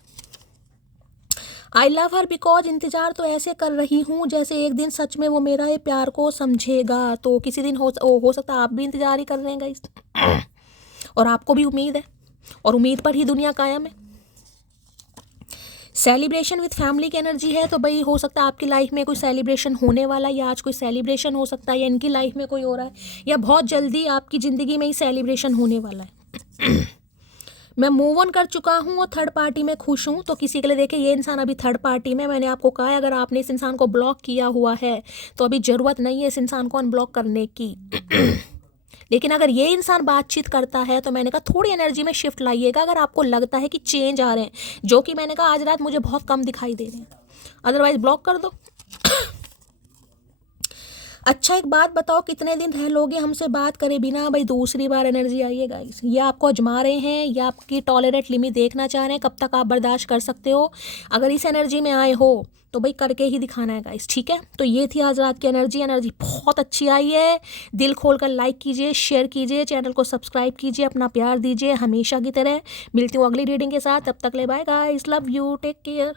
आई लव हर बिकॉज इंतज़ार तो ऐसे कर रही हूँ जैसे एक दिन सच में वो मेरा ये प्यार को समझेगा। तो किसी दिन हो सकता है आप भी इंतज़ार ही कर रहे हैं गाइस, और आपको भी उम्मीद है, और उम्मीद पर ही दुनिया कायम है। सेलिब्रेशन विद फैमिली की एनर्जी है, तो भाई हो सकता है आपकी लाइफ में कोई सेलिब्रेशन होने वाला है, या आज कोई सेलिब्रेशन हो सकता है, या इनकी लाइफ में कोई हो रहा है, या बहुत जल्दी आपकी ज़िंदगी में ही सेलिब्रेशन होने वाला है। मैं मूव ऑन कर चुका हूँ और थर्ड पार्टी में खुश हूँ। तो किसी के लिए देखिए ये इंसान अभी थर्ड पार्टी में, मैंने आपको कहा है अगर आपने इस इंसान को ब्लॉक किया हुआ है तो अभी ज़रूरत नहीं है इस इंसान को अनब्लॉक करने की। लेकिन अगर ये इंसान बातचीत करता है तो मैंने कहा थोड़ी एनर्जी में शिफ्ट लाइएगा, अगर आपको लगता है कि चेंज आ रहे हैं, जो कि मैंने कहा आज रात मुझे बहुत कम दिखाई दे रहे हैं, अदरवाइज ब्लॉक कर दो। अच्छा एक बात बताओ, कितने दिन रह लोगे हमसे बात करे बिना? भाई दूसरी बार एनर्जी आई है गाइस, ये आपको आजमा रहे हैं, या आपकी टॉलरेट लिमिट देखना चाह रहे हैं, कब तक आप बर्दाश्त कर सकते हो। अगर इस एनर्जी में आए हो तो भाई करके ही दिखाना है गाइस, ठीक है। तो ये थी आज रात की एनर्जी बहुत अच्छी आई है। दिल खोल कर लाइक कीजिए, शेयर कीजिए, चैनल को सब्सक्राइब कीजिए, अपना प्यार दीजिए हमेशा की तरह। मिलती हूँ अगली रीडिंग के साथ, तब तक ले bye guys, love you, take care.